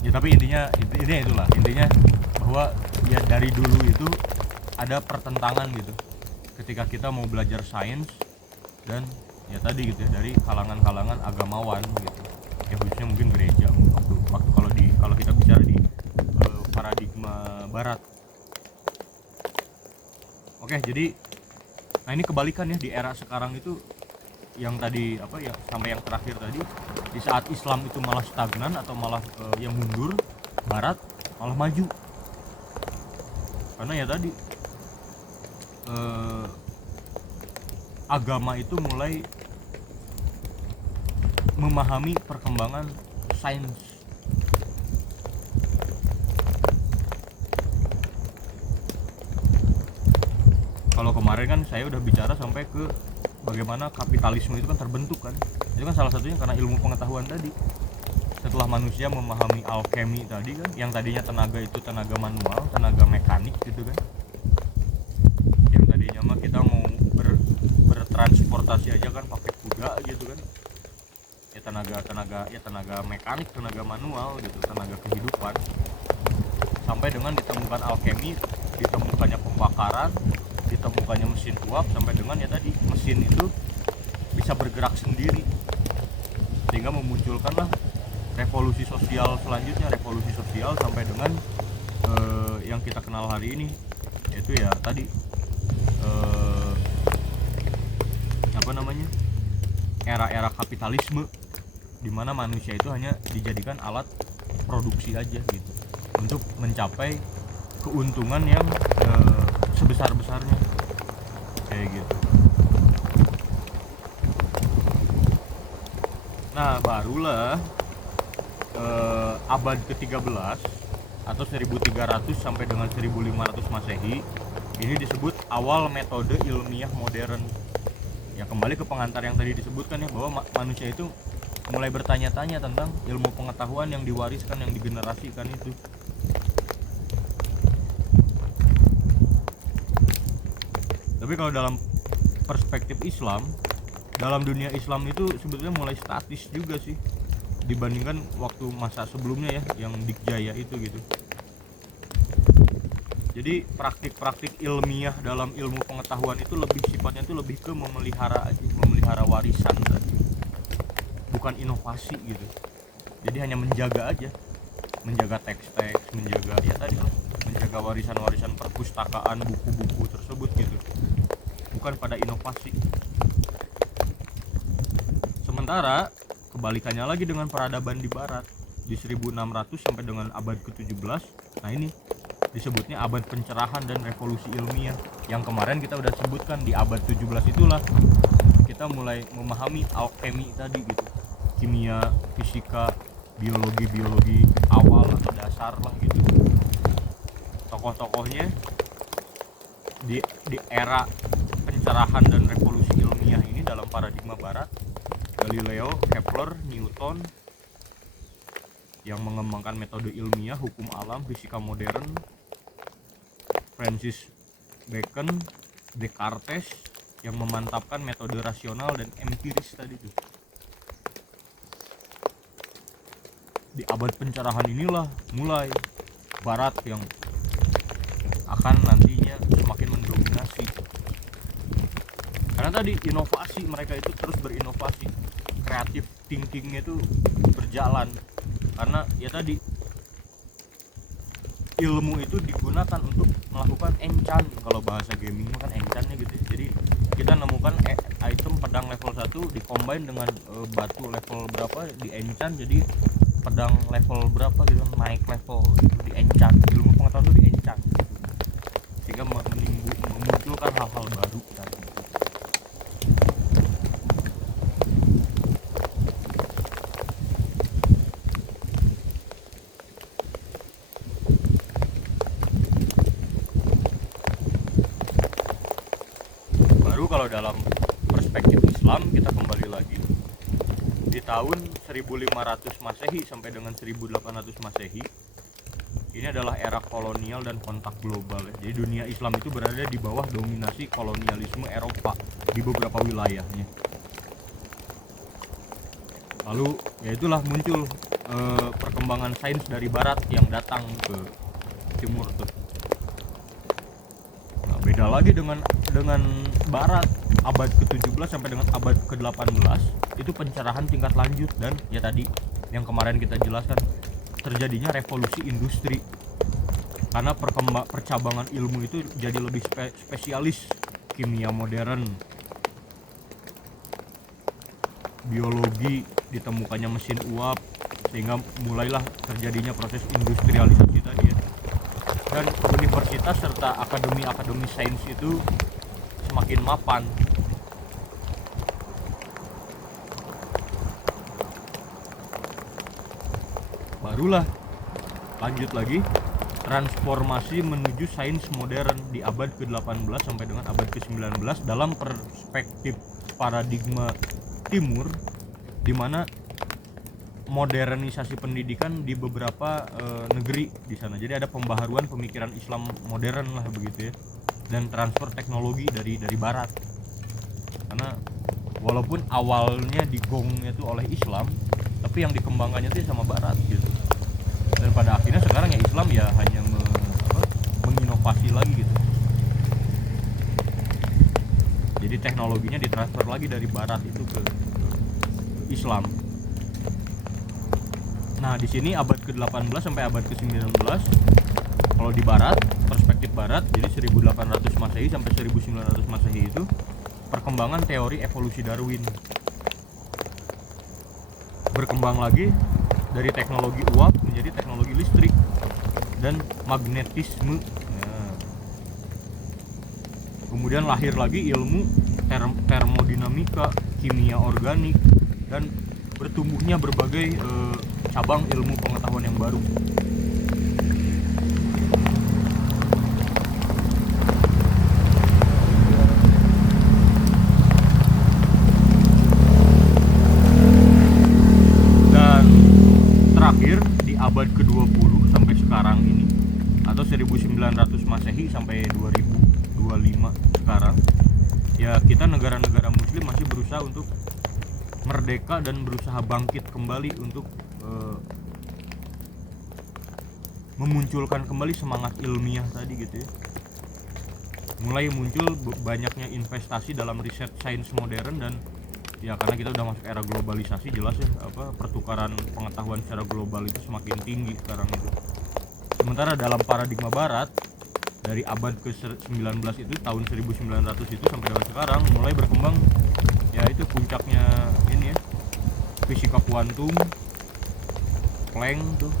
Ya tapi intinya itulah, intinya bahwa ya dari dulu itu ada pertentangan gitu ketika kita mau belajar sains dan ya tadi gitu ya dari kalangan-kalangan agamawan gitu ya, khususnya mungkin gereja waktu kalau kita bicara di paradigma barat. Oke, jadi nah ini kebalikan ya di era sekarang itu, yang tadi apa ya, sampai yang terakhir tadi, di saat Islam itu malah stagnan atau malah yang mundur, Barat malah maju. Karena ya tadi agama itu mulai memahami perkembangan sains. Kalau kemarin kan saya udah bicara sampai ke bagaimana kapitalisme itu kan terbentuk kan. Itu kan salah satunya karena ilmu pengetahuan tadi. Setelah manusia memahami alkemi tadi kan, yang tadinya tenaga itu tenaga manual, tenaga mekanik gitu kan. Yang tadinya mah kita mau bertransportasi aja kan pakai kuda gitu kan. Ya tenaga mekanik, tenaga manual gitu, tenaga kehidupan. Sampai dengan ditemukan alkemi, ditemukannya pembakaran, ditemukannya mesin uap, sampai dengan ya tadi mesin itu bisa bergerak sendiri, sehingga memunculkanlah revolusi sosial selanjutnya, revolusi sosial sampai dengan yang kita kenal hari ini, yaitu ya tadi apa namanya, era-era kapitalisme, di mana manusia itu hanya dijadikan alat produksi aja gitu untuk mencapai keuntungan yang sebesar-besarnya kayak gitu. Nah barulah abad ke-13 atau 1300 sampai dengan 1500 Masehi ini disebut awal metode ilmiah modern. Ya kembali ke pengantar yang tadi disebutkan ya, bahwa manusia itu mulai bertanya-tanya tentang ilmu pengetahuan yang diwariskan, yang digenerasikan itu. Tapi kalau dalam perspektif Islam, dalam dunia Islam itu sebetulnya mulai statis juga sih dibandingkan waktu masa sebelumnya ya, yang Dikjaya itu gitu. Jadi praktik-praktik ilmiah dalam ilmu pengetahuan itu lebih sifatnya itu lebih ke memelihara aja, memelihara warisan tadi. Bukan inovasi gitu. Jadi hanya menjaga aja, menjaga teks-teks, menjaga ya tadi lah, menjaga warisan-warisan perpustakaan, buku-buku tersebut gitu. Bukan pada inovasi. Sementara kebalikannya lagi dengan peradaban di barat di 1600 sampai dengan abad ke-17. Nah ini disebutnya abad pencerahan dan revolusi ilmiah, yang kemarin kita udah sebutkan. Di abad 17 itulah kita mulai memahami alkemi tadi gitu, kimia, fisika, biologi awal atau dasar lah gitu. Tokoh-tokohnya di era pencerahan dan revolusi ilmiah ini dalam paradigma barat, Galileo, Kepler, Newton yang mengembangkan metode ilmiah, hukum alam, fisika modern, Francis Bacon, Descartes yang memantapkan metode rasional dan empiris tadi tuh. Di abad pencerahan inilah mulai barat yang akan nantinya semakin mendominasi. Karena tadi inovasi, mereka itu terus berinovasi, kreatif thinkingnya itu berjalan. Karena ya tadi ilmu itu digunakan untuk melakukan enchant, kalau bahasa gaming kan enchantnya gitu. Jadi kita nemukan item pedang level 1 dikombine dengan batu level berapa, di enchant jadi pedang level berapa gitu, naik level gitu, di enchant. Ilmu pengetahuan itu di enchant gitu. Sehingga memunculkan hal-hal baru tadi. Kalau dalam perspektif Islam kita kembali lagi di tahun 1500 Masehi sampai dengan 1800 Masehi, ini adalah era kolonial dan kontak global ya. Jadi dunia Islam itu berada di bawah dominasi kolonialisme Eropa di beberapa wilayahnya. Lalu ya itulah muncul perkembangan sains dari barat yang datang ke timur tuh. Nah, beda lagi dengan barat abad ke-17 sampai dengan abad ke-18 itu pencerahan tingkat lanjut, dan ya tadi yang kemarin kita jelaskan terjadinya revolusi industri. karena percabangan ilmu itu jadi lebih spesialis. Kimia modern, biologi, ditemukannya mesin uap, sehingga mulailah terjadinya proses industrialisasi tadi ya. Dan universitas serta akademi sains itu semakin mapan. Barulah lanjut lagi transformasi menuju sains modern di abad ke-18 sampai dengan abad ke-19 dalam perspektif paradigma timur, di mana modernisasi pendidikan di beberapa negeri di sana. Jadi ada pembaharuan pemikiran Islam modern lah begitu ya, dan transfer teknologi dari barat. Karena walaupun awalnya digongnya itu oleh Islam, tapi yang dikembangkannya itu sama barat gitu. Dan pada akhirnya sekarang ya Islam ya hanya menginovasi lagi gitu. Jadi teknologinya ditransfer lagi dari barat itu ke Islam. Nah, di sini abad ke-18 sampai abad ke-19 kalau di barat, perspektif barat, jadi 1800 Masehi sampai 1900 Masehi itu perkembangan teori evolusi Darwin. Berkembang lagi dari teknologi uap menjadi teknologi listrik dan magnetisme. Nah, kemudian lahir lagi ilmu termodinamika, kimia organik, dan bertumbuhnya berbagai cabang ilmu pengetahuan yang baru. Terakhir di abad ke-20 sampai sekarang ini, atau 1900 Masehi sampai 2025 sekarang, ya kita negara-negara muslim masih berusaha untuk merdeka dan berusaha bangkit kembali untuk memunculkan kembali semangat ilmiah tadi gitu ya. Mulai muncul banyaknya investasi dalam riset sains modern, dan ya karena kita udah masuk era globalisasi, jelas ya pertukaran pengetahuan secara global itu semakin tinggi sekarang itu. Sementara dalam paradigma barat dari abad ke-19 itu, tahun 1900 itu sampai dengan sekarang mulai berkembang ya itu puncaknya ini ya, fisika kuantum, Planck tuh,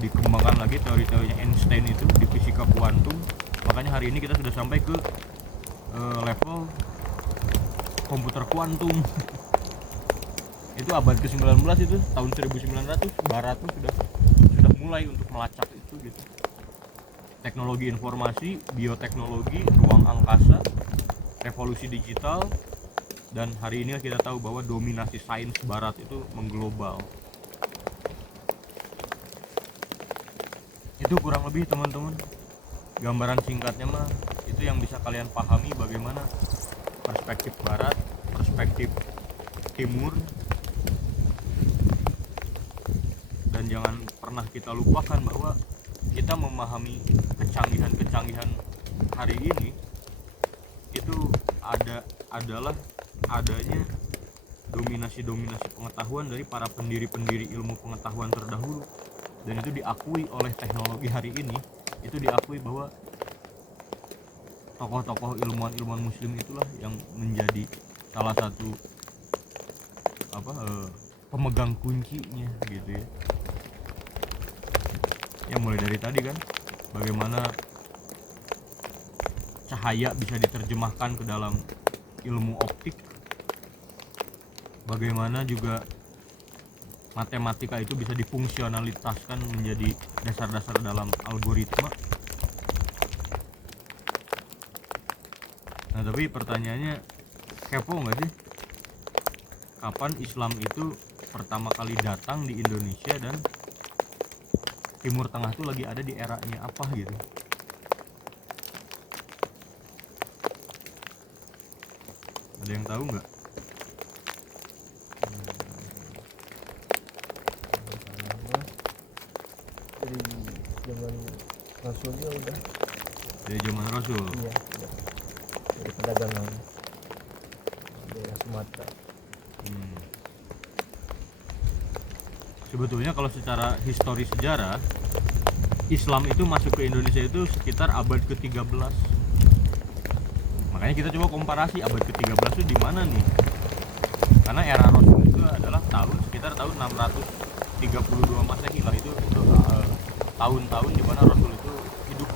dikembangkan lagi teori-teorinya Einstein itu di fisika kuantum. Makanya hari ini kita sudah sampai ke level komputer kuantum. Itu abad ke-19 itu, tahun 1900 barat tuh sudah mulai untuk melacak itu gitu. Teknologi informasi, bioteknologi, ruang angkasa, revolusi digital, dan hari ini kita tahu bahwa dominasi sains barat itu mengglobal. Itu kurang lebih teman-teman gambaran singkatnya mah itu yang bisa kalian pahami bagaimana perspektif barat, perspektif timur. Dan jangan pernah kita lupakan bahwa kita memahami kecanggihan-kecanggihan hari ini itu adalah adanya dominasi-dominasi pengetahuan dari para pendiri-pendiri ilmu pengetahuan terdahulu, dan itu diakui oleh teknologi hari ini. Itu diakui bahwa tokoh-tokoh ilmuwan muslim itulah yang menjadi salah satu pemegang kuncinya gitu ya. Ya mulai dari tadi kan, bagaimana cahaya bisa diterjemahkan ke dalam ilmu optik, bagaimana juga matematika itu bisa difungsionalitaskan menjadi dasar-dasar dalam algoritma. Nah tapi pertanyaannya, kepo nggak sih kapan Islam itu pertama kali datang di Indonesia, dan Timur Tengah tuh lagi ada di eranya apa gitu? Ada yang tahu nggak? Dari zaman Rasul ya udah. Dari zaman Rasul. Iya. Dari perdagangan daerah Sumatera. Sebetulnya kalau secara histori sejarah Islam itu masuk ke Indonesia itu sekitar abad ke-13. Makanya kita coba komparasi abad ke-13 itu di mana nih? Karena era Rasul itu adalah sekitar tahun 632 Masehi lah, itu tahun-tahun di mana Rasul itu hidup.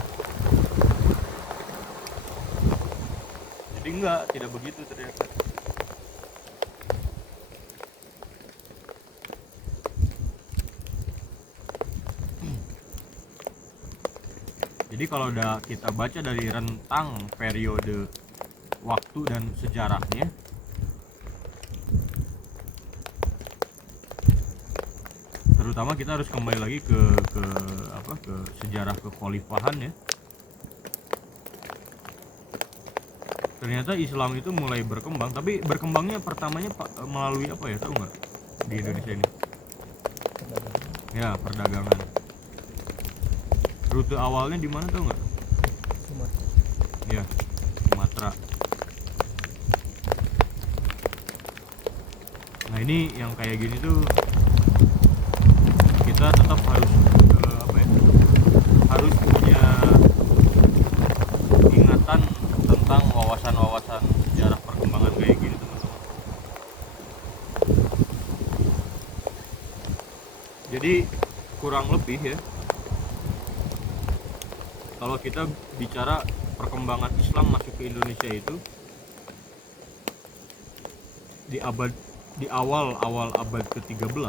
Jadi tidak begitu ternyata. Jadi kalau udah kita baca dari rentang periode waktu dan sejarahnya, terutama kita harus kembali lagi ke sejarah kekhalifahan ya. Ternyata Islam itu mulai berkembang, tapi berkembangnya pertamanya melalui apa ya, tahu nggak, di Indonesia ini? Ya, perdagangan. Rute awalnya di mana, tahu nggak? Sumatera. Ya, Sumatera. Nah ini yang kayak gini tuh kita tetap harus harus punya ingatan tentang wawasan sejarah perkembangan kayak gini, teman-teman. Jadi kurang lebih ya, kalau kita bicara perkembangan Islam masuk ke Indonesia itu di awal abad ke-13,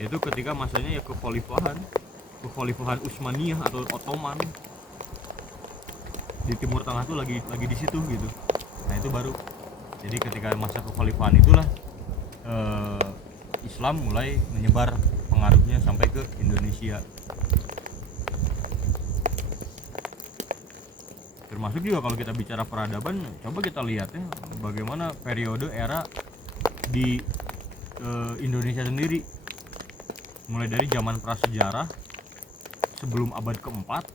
yaitu ketika masanya ya kekhalifahan Utsmaniyah atau Ottoman di Timur Tengah tuh lagi di situ gitu. Nah itu baru, jadi ketika masa kekhalifahan itulah Islam mulai menyebar pengaruhnya sampai ke Indonesia. Termasuk juga kalau kita bicara peradaban, coba kita lihat ya bagaimana periode era di Indonesia sendiri, mulai dari zaman prasejarah sebelum abad keempat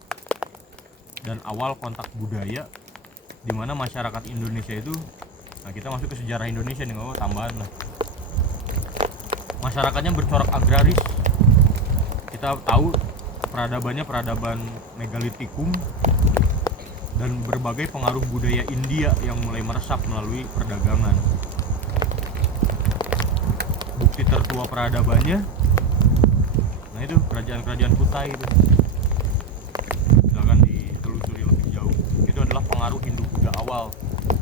dan awal kontak budaya, di mana masyarakat Indonesia itu, nah kita masuk ke sejarah Indonesia nih, tambahan lah, masyarakatnya bercorak agraris. Kita tahu peradaban megalitikum dan berbagai pengaruh budaya India yang mulai meresap melalui perdagangan. Bukti tertua peradabannya, nah itu kerajaan Kutai itu. Silakan ditelusuri lebih jauh. Itu adalah pengaruh Hindu-Buddha awal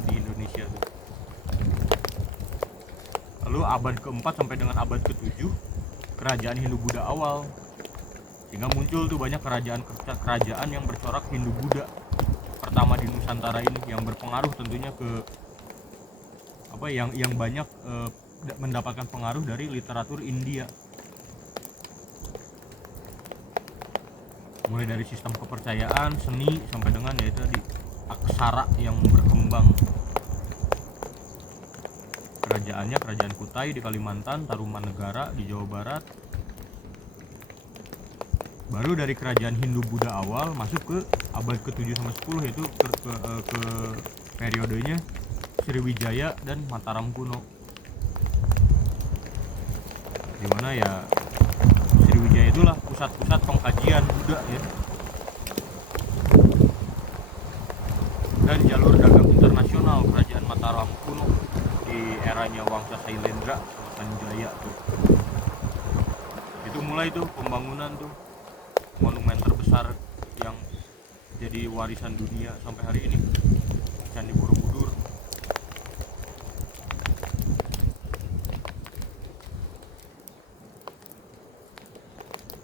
di Indonesia tuh. Lalu abad ke-4 sampai dengan abad ke-7 kerajaan Hindu-Buddha awal, sehingga muncul tuh banyak kerajaan yang bercorak Hindu-Buddha pertama di Nusantara ini, yang berpengaruh tentunya ke yang banyak mendapatkan pengaruh dari literatur India, mulai dari sistem kepercayaan, seni, sampai dengan yaitu tadi aksara yang berkembang. Kerajaan Kutai di Kalimantan, Tarumanegara di Jawa Barat. Baru dari kerajaan Hindu-Buddha awal masuk ke abad ke-7 sampai 10, yaitu ke periodenya Sriwijaya dan Mataram kuno. Dimana ya Sriwijaya itulah pusat-pusat pengkajian Buddha ya. Dan jalur dagang internasional kerajaan Mataram kuno di eranya Wangsa Sailendra sama Sanjaya tuh. Itu mulai tuh pembangunan tuh monumen terbesar yang jadi warisan dunia sampai hari ini, Candi Borobudur.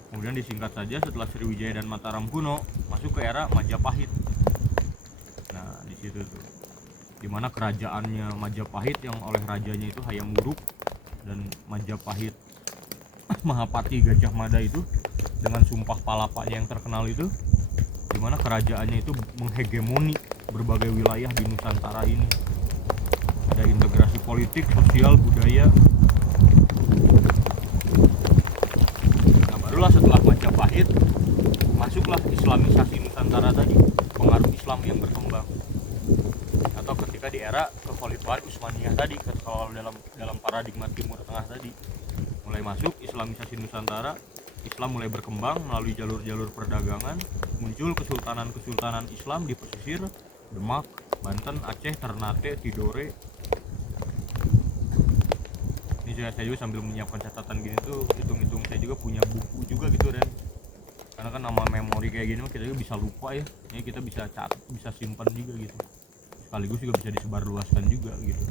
Kemudian disingkat saja, setelah Sriwijaya dan Mataram kuno masuk ke era Majapahit. Nah di situ tuh, dimana kerajaannya Majapahit yang oleh rajanya itu Hayam Wuruk, dan Majapahit Mahapati Gajah Mada itu dengan sumpah palapanya yang terkenal itu, dimana kerajaannya itu menghegemoni berbagai wilayah di Nusantara ini. Ada integrasi politik, sosial, budaya. Nah barulah setelah Majapahit masuklah Islamisasi Nusantara tadi, pengaruh Islam yang berkembang. Atau ketika di era kekhalifahan Utsmaniyah tadi, kalau dalam paradigma Timur Tengah tadi, mulai masuk Islamisasi Nusantara Islam mulai berkembang melalui jalur-jalur perdagangan, muncul kesultanan-kesultanan Islam di pesisir Demak, Banten, Aceh, Ternate, Tidore. Ini saya juga sambil menyiapkan catatan gini tuh, hitung-hitung saya juga punya buku juga gitu, dan karena kan nama memori kayak gini kita juga bisa lupa ya, ini kita bisa catat, bisa simpan juga gitu, sekaligus juga bisa disebarluaskan juga gitu.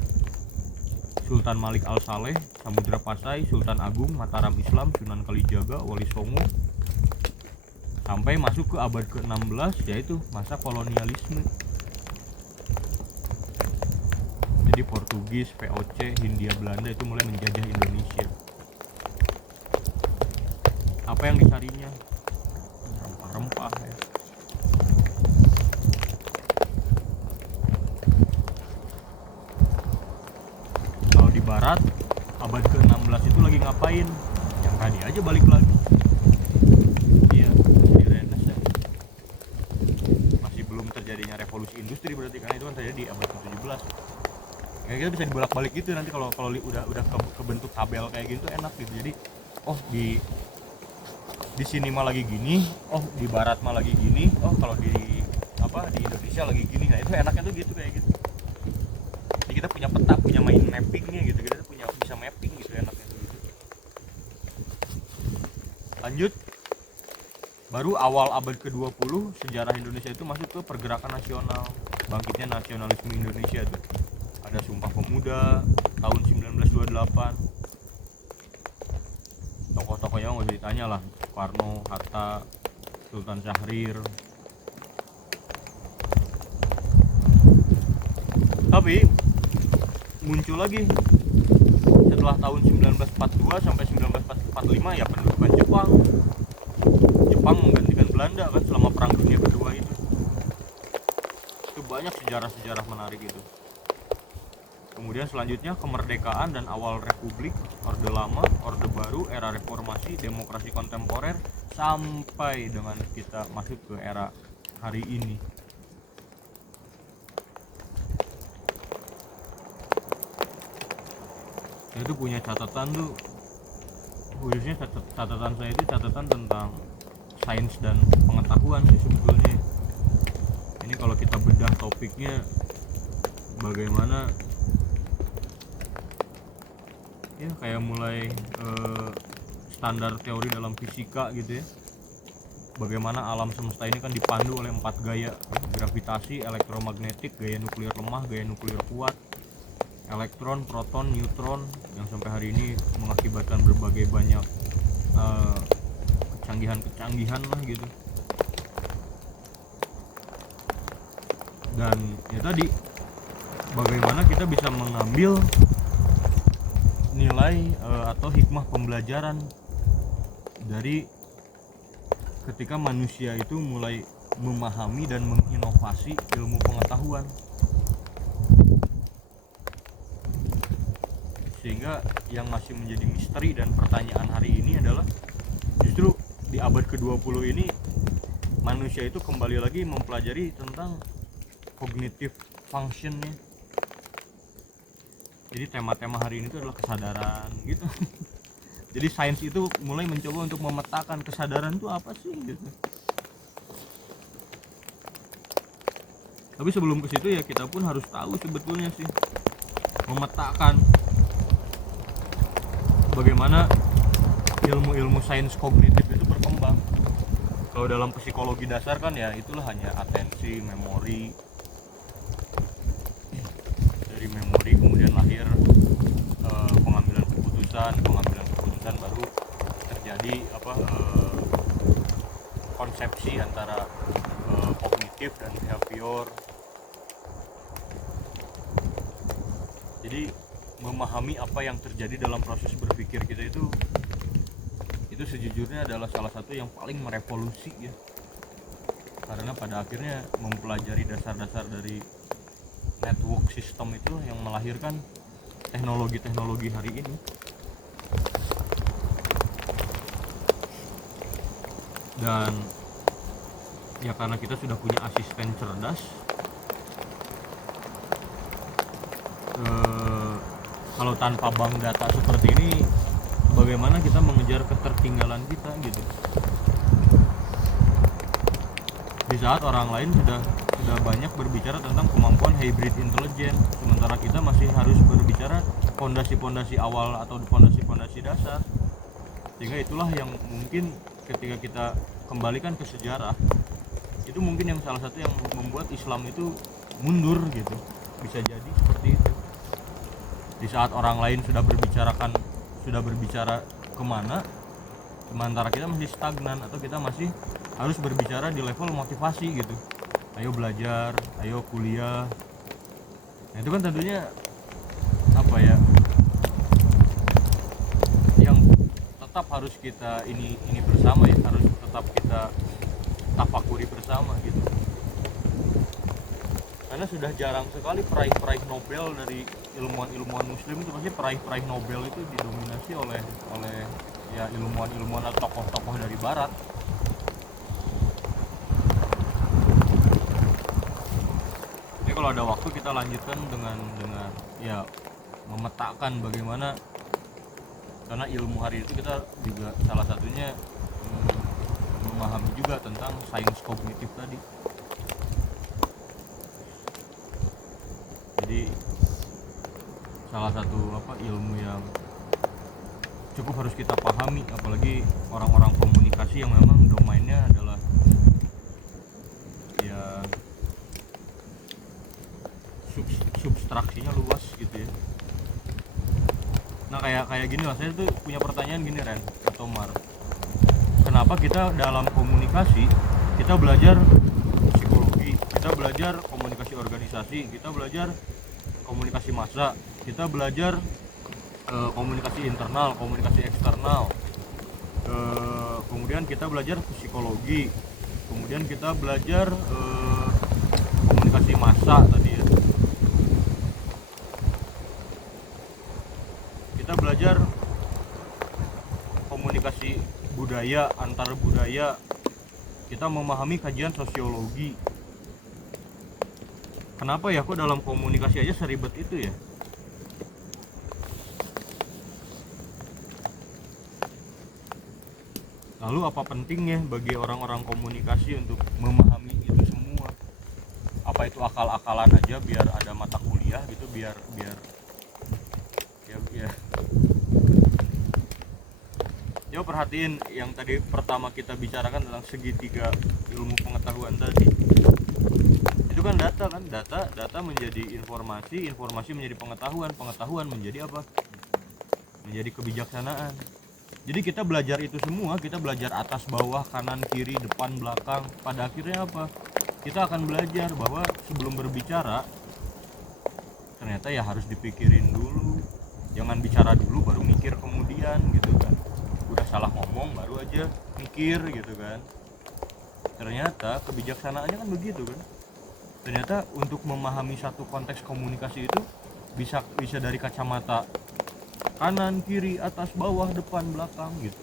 Sultan Malik Al-Saleh, Samudra Pasai, Sultan Agung, Mataram Islam, Sunan Kalijaga, Wali Songo, sampai masuk ke abad ke-16 yaitu masa kolonialisme. Jadi Portugis, VOC, Hindia Belanda itu mulai menjajah Indonesia. Apa yang dicarinya? Rempah-rempah ya. Kalau di barat abad ke-16 itu lagi ngapain? Yang tadi aja balik lagi. Iya, di Renaissance. Masih belum terjadinya revolusi industri berarti, karena itu kan terjadi di abad ke-17. Ya kita bisa dibolak-balik gitu nanti kalau udah kebentuk tabel kayak gitu enak gitu. Jadi oh di sini mah lagi gini, oh di barat mah lagi gini, oh kalau di Indonesia lagi gini. Nah itu enaknya tuh gitu kayak gitu. Jadi kita punya peta, punya main mappingnya gitu, kita punya bisa mapping gitu enaknya gitu. Lanjut, baru awal abad ke-20 sejarah Indonesia itu masuk ke pergerakan nasional, bangkitnya nasionalisme Indonesia tuh. Ada Sumpah Pemuda tahun 1928. Tokoh-tokohnya nggak usah ditanya lah, Soekarno, Hatta, Sultan Syahrir. Tapi muncul lagi setelah tahun 1942 sampai 1945 ya pendudukan Jepang. Jepang menggantikan Belanda kan selama Perang Dunia Kedua itu. Itu banyak sejarah-sejarah menarik itu. Kemudian selanjutnya kemerdekaan dan awal republik, orde lama, orde baru, era reformasi, demokrasi kontemporer, sampai dengan kita masuk ke era hari ini. Saya tuh punya catatan tuh, khususnya catatan saya itu catatan tentang sains dan pengetahuan sih sebetulnya. Ini kalau kita bedah topiknya bagaimana ya kayak mulai standar teori dalam fisika gitu ya, bagaimana alam semesta ini kan dipandu oleh 4 gaya: gravitasi, elektromagnetik, gaya nuklir lemah, gaya nuklir kuat, elektron, proton, neutron, yang sampai hari ini mengakibatkan berbagai banyak kecanggihan lah gitu. Dan ya tadi bagaimana kita bisa mengambil nilai atau hikmah pembelajaran dari ketika manusia itu mulai memahami dan menginovasi ilmu pengetahuan, sehingga yang masih menjadi misteri dan pertanyaan hari ini adalah justru di abad ke-20 ini manusia itu kembali lagi mempelajari tentang cognitive functionnya. Jadi tema-tema hari ini itu adalah kesadaran gitu. Jadi sains itu mulai mencoba untuk memetakan kesadaran itu apa sih gitu. Tapi sebelum ke situ ya kita pun harus tahu sebetulnya sih, memetakan bagaimana ilmu-ilmu sains kognitif itu berkembang. Kalau dalam psikologi dasar kan ya itulah hanya atensi, memori. Dari memori kemudian lahir pengambilan keputusan baru terjadi konsepsi antara kognitif dan behavior. Jadi memahami apa yang terjadi dalam proses berpikir kita itu sejujurnya adalah salah satu yang paling merevolusi ya, karena pada akhirnya mempelajari dasar-dasar dari network system itu yang melahirkan teknologi-teknologi hari ini. Dan ya karena kita sudah punya asisten cerdas, kalau tanpa bank data seperti ini bagaimana kita mengejar ketertinggalan kita gitu. Di saat orang lain sudah banyak berbicara tentang kemampuan hybrid intelligence, sementara kita masih harus berbicara fondasi-fondasi awal atau fondasi-fondasi dasar. Sehingga itulah yang mungkin ketika kita kembalikan ke sejarah, itu mungkin yang salah satu yang membuat Islam itu mundur gitu. Bisa jadi seperti itu. Di saat orang lain sudah berbicara kemana, sementara kita masih stagnan atau kita masih harus berbicara di level motivasi gitu. Ayo belajar, ayo kuliah. Nah itu kan tentunya apa ya, yang tetap harus kita ini bersama ya, harus tetap kita tafakuri bersama gitu. Karena sudah jarang sekali peraih Nobel dari ilmuwan muslim itu, pasti peraih Nobel itu didominasi oleh ya ilmuwan atau tokoh-tokoh dari barat. Jadi kalau ada waktu kita lanjutkan dengan ya memetakan bagaimana, karena ilmu hari itu kita juga salah satunya memahami juga tentang sains kognitif tadi. Jadi salah satu ilmu yang cukup harus kita pahami, apalagi orang-orang komunikasi yang memang domainnya adalah ya substraksinya luas gitu ya. Nah kayak gini lah, saya tuh punya pertanyaan gini Ren atau Mar, kenapa kita dalam komunikasi kita belajar psikologi, kita belajar komunikasi organisasi, kita belajar komunikasi massa, kita belajar komunikasi internal, komunikasi eksternal, kemudian kita belajar psikologi, kemudian kita belajar komunikasi massa tadi ya, kita belajar komunikasi budaya, antar budaya, kita memahami kajian sosiologi. Kenapa ya kok dalam komunikasi aja seribet itu ya? Lalu apa pentingnya bagi orang-orang komunikasi untuk memahami itu semua? Apa itu akal-akalan aja biar ada mata kuliah gitu, biar ya perhatiin yang tadi pertama kita bicarakan tentang segitiga ilmu pengetahuan tadi. Itu kan data menjadi informasi menjadi pengetahuan menjadi apa? Menjadi kebijaksanaan. Jadi kita belajar itu semua, kita belajar atas bawah, kanan kiri, depan belakang. Pada akhirnya apa? Kita akan belajar bahwa sebelum berbicara ternyata ya harus dipikirin dulu. Jangan bicara dulu baru mikir kemudian gitu kan. Udah salah ngomong baru aja mikir gitu kan. Ternyata kebijaksanaannya kan begitu kan. Ternyata untuk memahami satu konteks komunikasi itu bisa dari kacamata kanan, kiri, atas, bawah, depan, belakang gitu.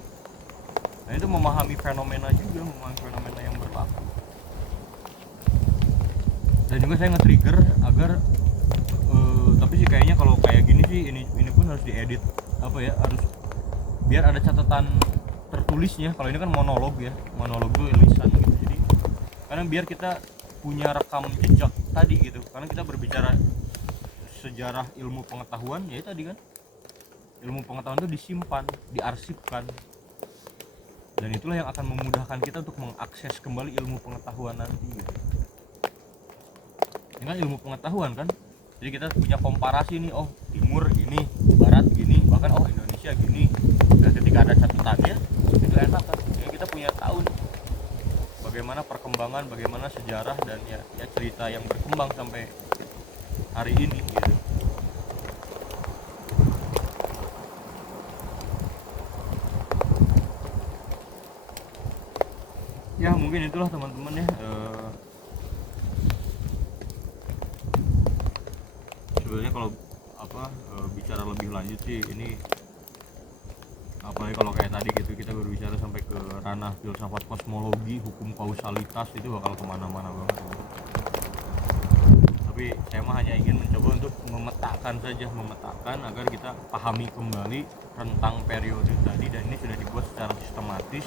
Nah itu memahami fenomena juga, memahami fenomena yang berlaku. Dan juga saya nge-trigger agar tapi sih kayaknya kalau kayak gini sih ini pun harus diedit harus biar ada catatan tertulisnya. Kalau ini kan monolog ya, monolog itu lisan gitu. Jadi karena biar kita punya rekam jejak tadi gitu, karena kita berbicara sejarah ilmu pengetahuan ya tadi kan, ilmu pengetahuan itu disimpan, diarsipkan, dan itulah yang akan memudahkan kita untuk mengakses kembali ilmu pengetahuan nanti gitu. Ini kan ilmu pengetahuan kan, jadi kita punya komparasi nih, oh timur gini, barat gini, bahkan oh Indonesia gini. Dan ketika ada catatannya itu enak kan, jadi kita punya tahu bagaimana perkembangan, bagaimana sejarah dan ya cerita yang berkembang sampai hari ini gitu. Ya mungkin itulah teman-teman ya, sebenarnya kalau bicara lebih lanjut sih ini apalagi kalau kayak tadi gitu kita berbicara sampai ke ranah filsafat kosmologi, hukum kausalitas, itu bakal kemana-mana banget. Tapi tapi saya mah hanya ingin mencoba untuk memetakan agar kita pahami kembali rentang periode tadi, dan ini sudah dibuat secara sistematis,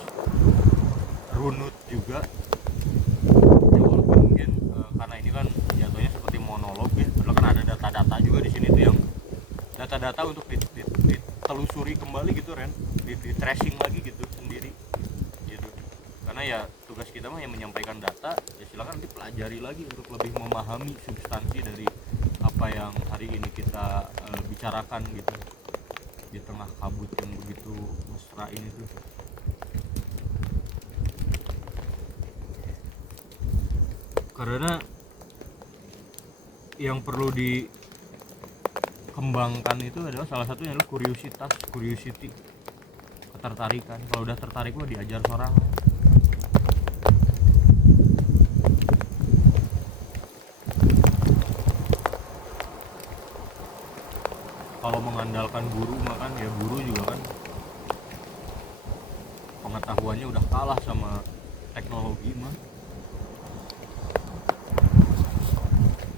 runut juga ya, walaupun mungkin karena ini kan jatuhnya seperti monolog ya, padahal kan ada data-data juga di sini tuh, yang data-data untuk ditelusuri kembali gitu Ren, di tracing lagi gitu sendiri gitu. Karena ya tugas kita mah yang menyampaikan data, ya silakan dipelajari lagi untuk lebih memahami substansi dari apa yang hari ini kita bicarakan gitu di tengah kabut yang begitu mesra ini tuh. Karena yang perlu dikembangkan itu adalah salah satunya adalah curiosity, ketertarikan. Kalau udah tertarik mah diajar seorang. Kalau mengandalkan guru mah kan ya, guru juga kan pengetahuannya udah kalah sama teknologi mah.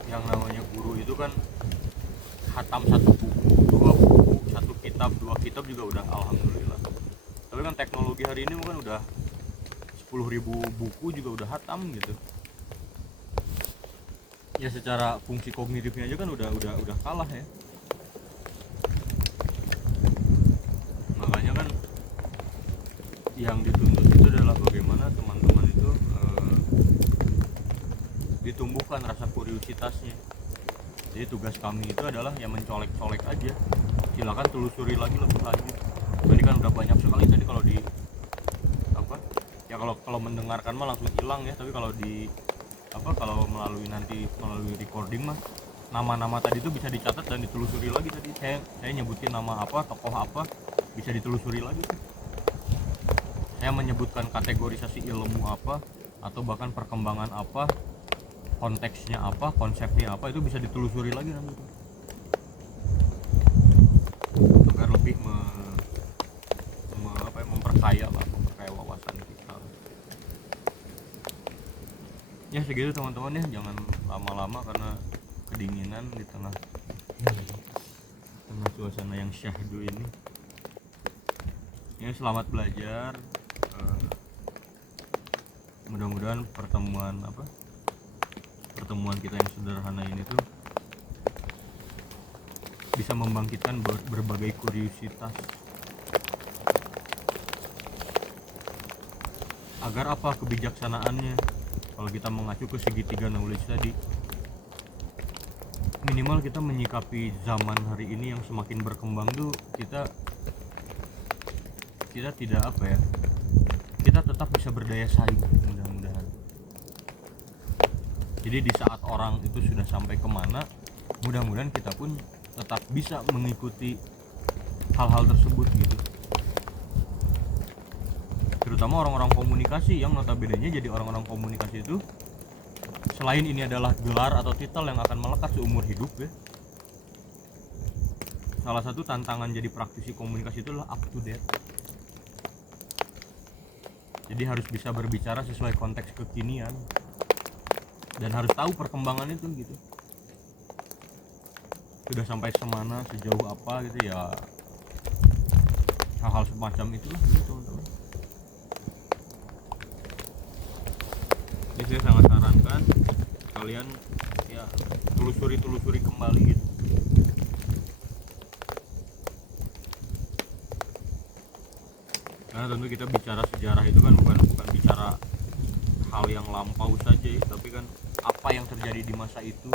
Yang namanya guru itu kan hatam satu buku, dua kitab juga udah alhamdulillah. Tapi kan teknologi hari ini kan udah 10.000 buku juga udah hatam gitu. Ya secara fungsi kognitifnya aja kan udah kalah ya. Makanya kan yang dituntut itu adalah bagaimana teman-teman itu ditumbuhkan rasa kuriositasnya. Jadi tugas kami itu adalah yang mencolek-colek aja, silakan telusuri lagi lebih lanjut. Tadi kan udah banyak sekali tadi kalau di apa ya, kalau mendengarkan mah langsung hilang ya, tapi kalau di kalau melalui recording mah nama-nama tadi itu bisa dicatat dan ditelusuri lagi. Tadi saya nyebutin nama apa, tokoh apa, bisa ditelusuri lagi. Saya menyebutkan kategorisasi ilmu apa, atau bahkan perkembangan apa, konteksnya apa, konsepnya apa, itu bisa ditelusuri lagi nanti agar lebih memperkaya wawasan kita. Ya segitu teman-teman ya, jangan lama-lama karena kedinginan di tengah suasana yang syahdu ini. Ya selamat belajar. Mudah-mudahan pertemuan kita yang sederhana ini tuh bisa membangkitkan berbagai kuriositas. Agar apa kebijaksanaannya? Kalau kita mengacu ke segitiga knowledge tadi, minimal kita menyikapi zaman hari ini yang semakin berkembang tuh kita tidak kita tetap bisa berdaya saing mudah-mudahan. Jadi di saat orang itu sudah sampai kemana, mudah-mudahan kita pun tetap bisa mengikuti hal-hal tersebut gitu. Terutama orang-orang komunikasi yang notabene-nya jadi orang-orang komunikasi itu, selain ini adalah gelar atau titel yang akan melekat seumur hidup ya, salah satu tantangan jadi praktisi komunikasi itu adalah up to date. Jadi harus bisa berbicara sesuai konteks kekinian dan harus tahu perkembangan itu gitu, sudah sampai semana, sejauh apa gitu ya, hal-hal semacam itulah gitu teman-teman. Jadi saya sangat sarankan kalian ya telusuri kembali gitu. Karena tentu kita bicara sejarah itu kan bukan bicara hal yang lampau saja ya, tapi kan apa yang terjadi di masa itu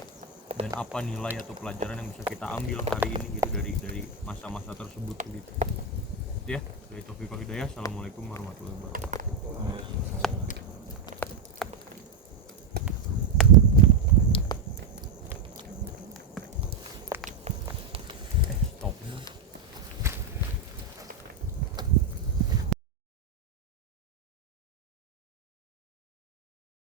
dan apa nilai atau pelajaran yang bisa kita ambil hari ini gitu dari masa-masa tersebut gitu. Ya, dari Taufiq wal Hidayah. Assalamualaikum warahmatullahi wabarakatuh.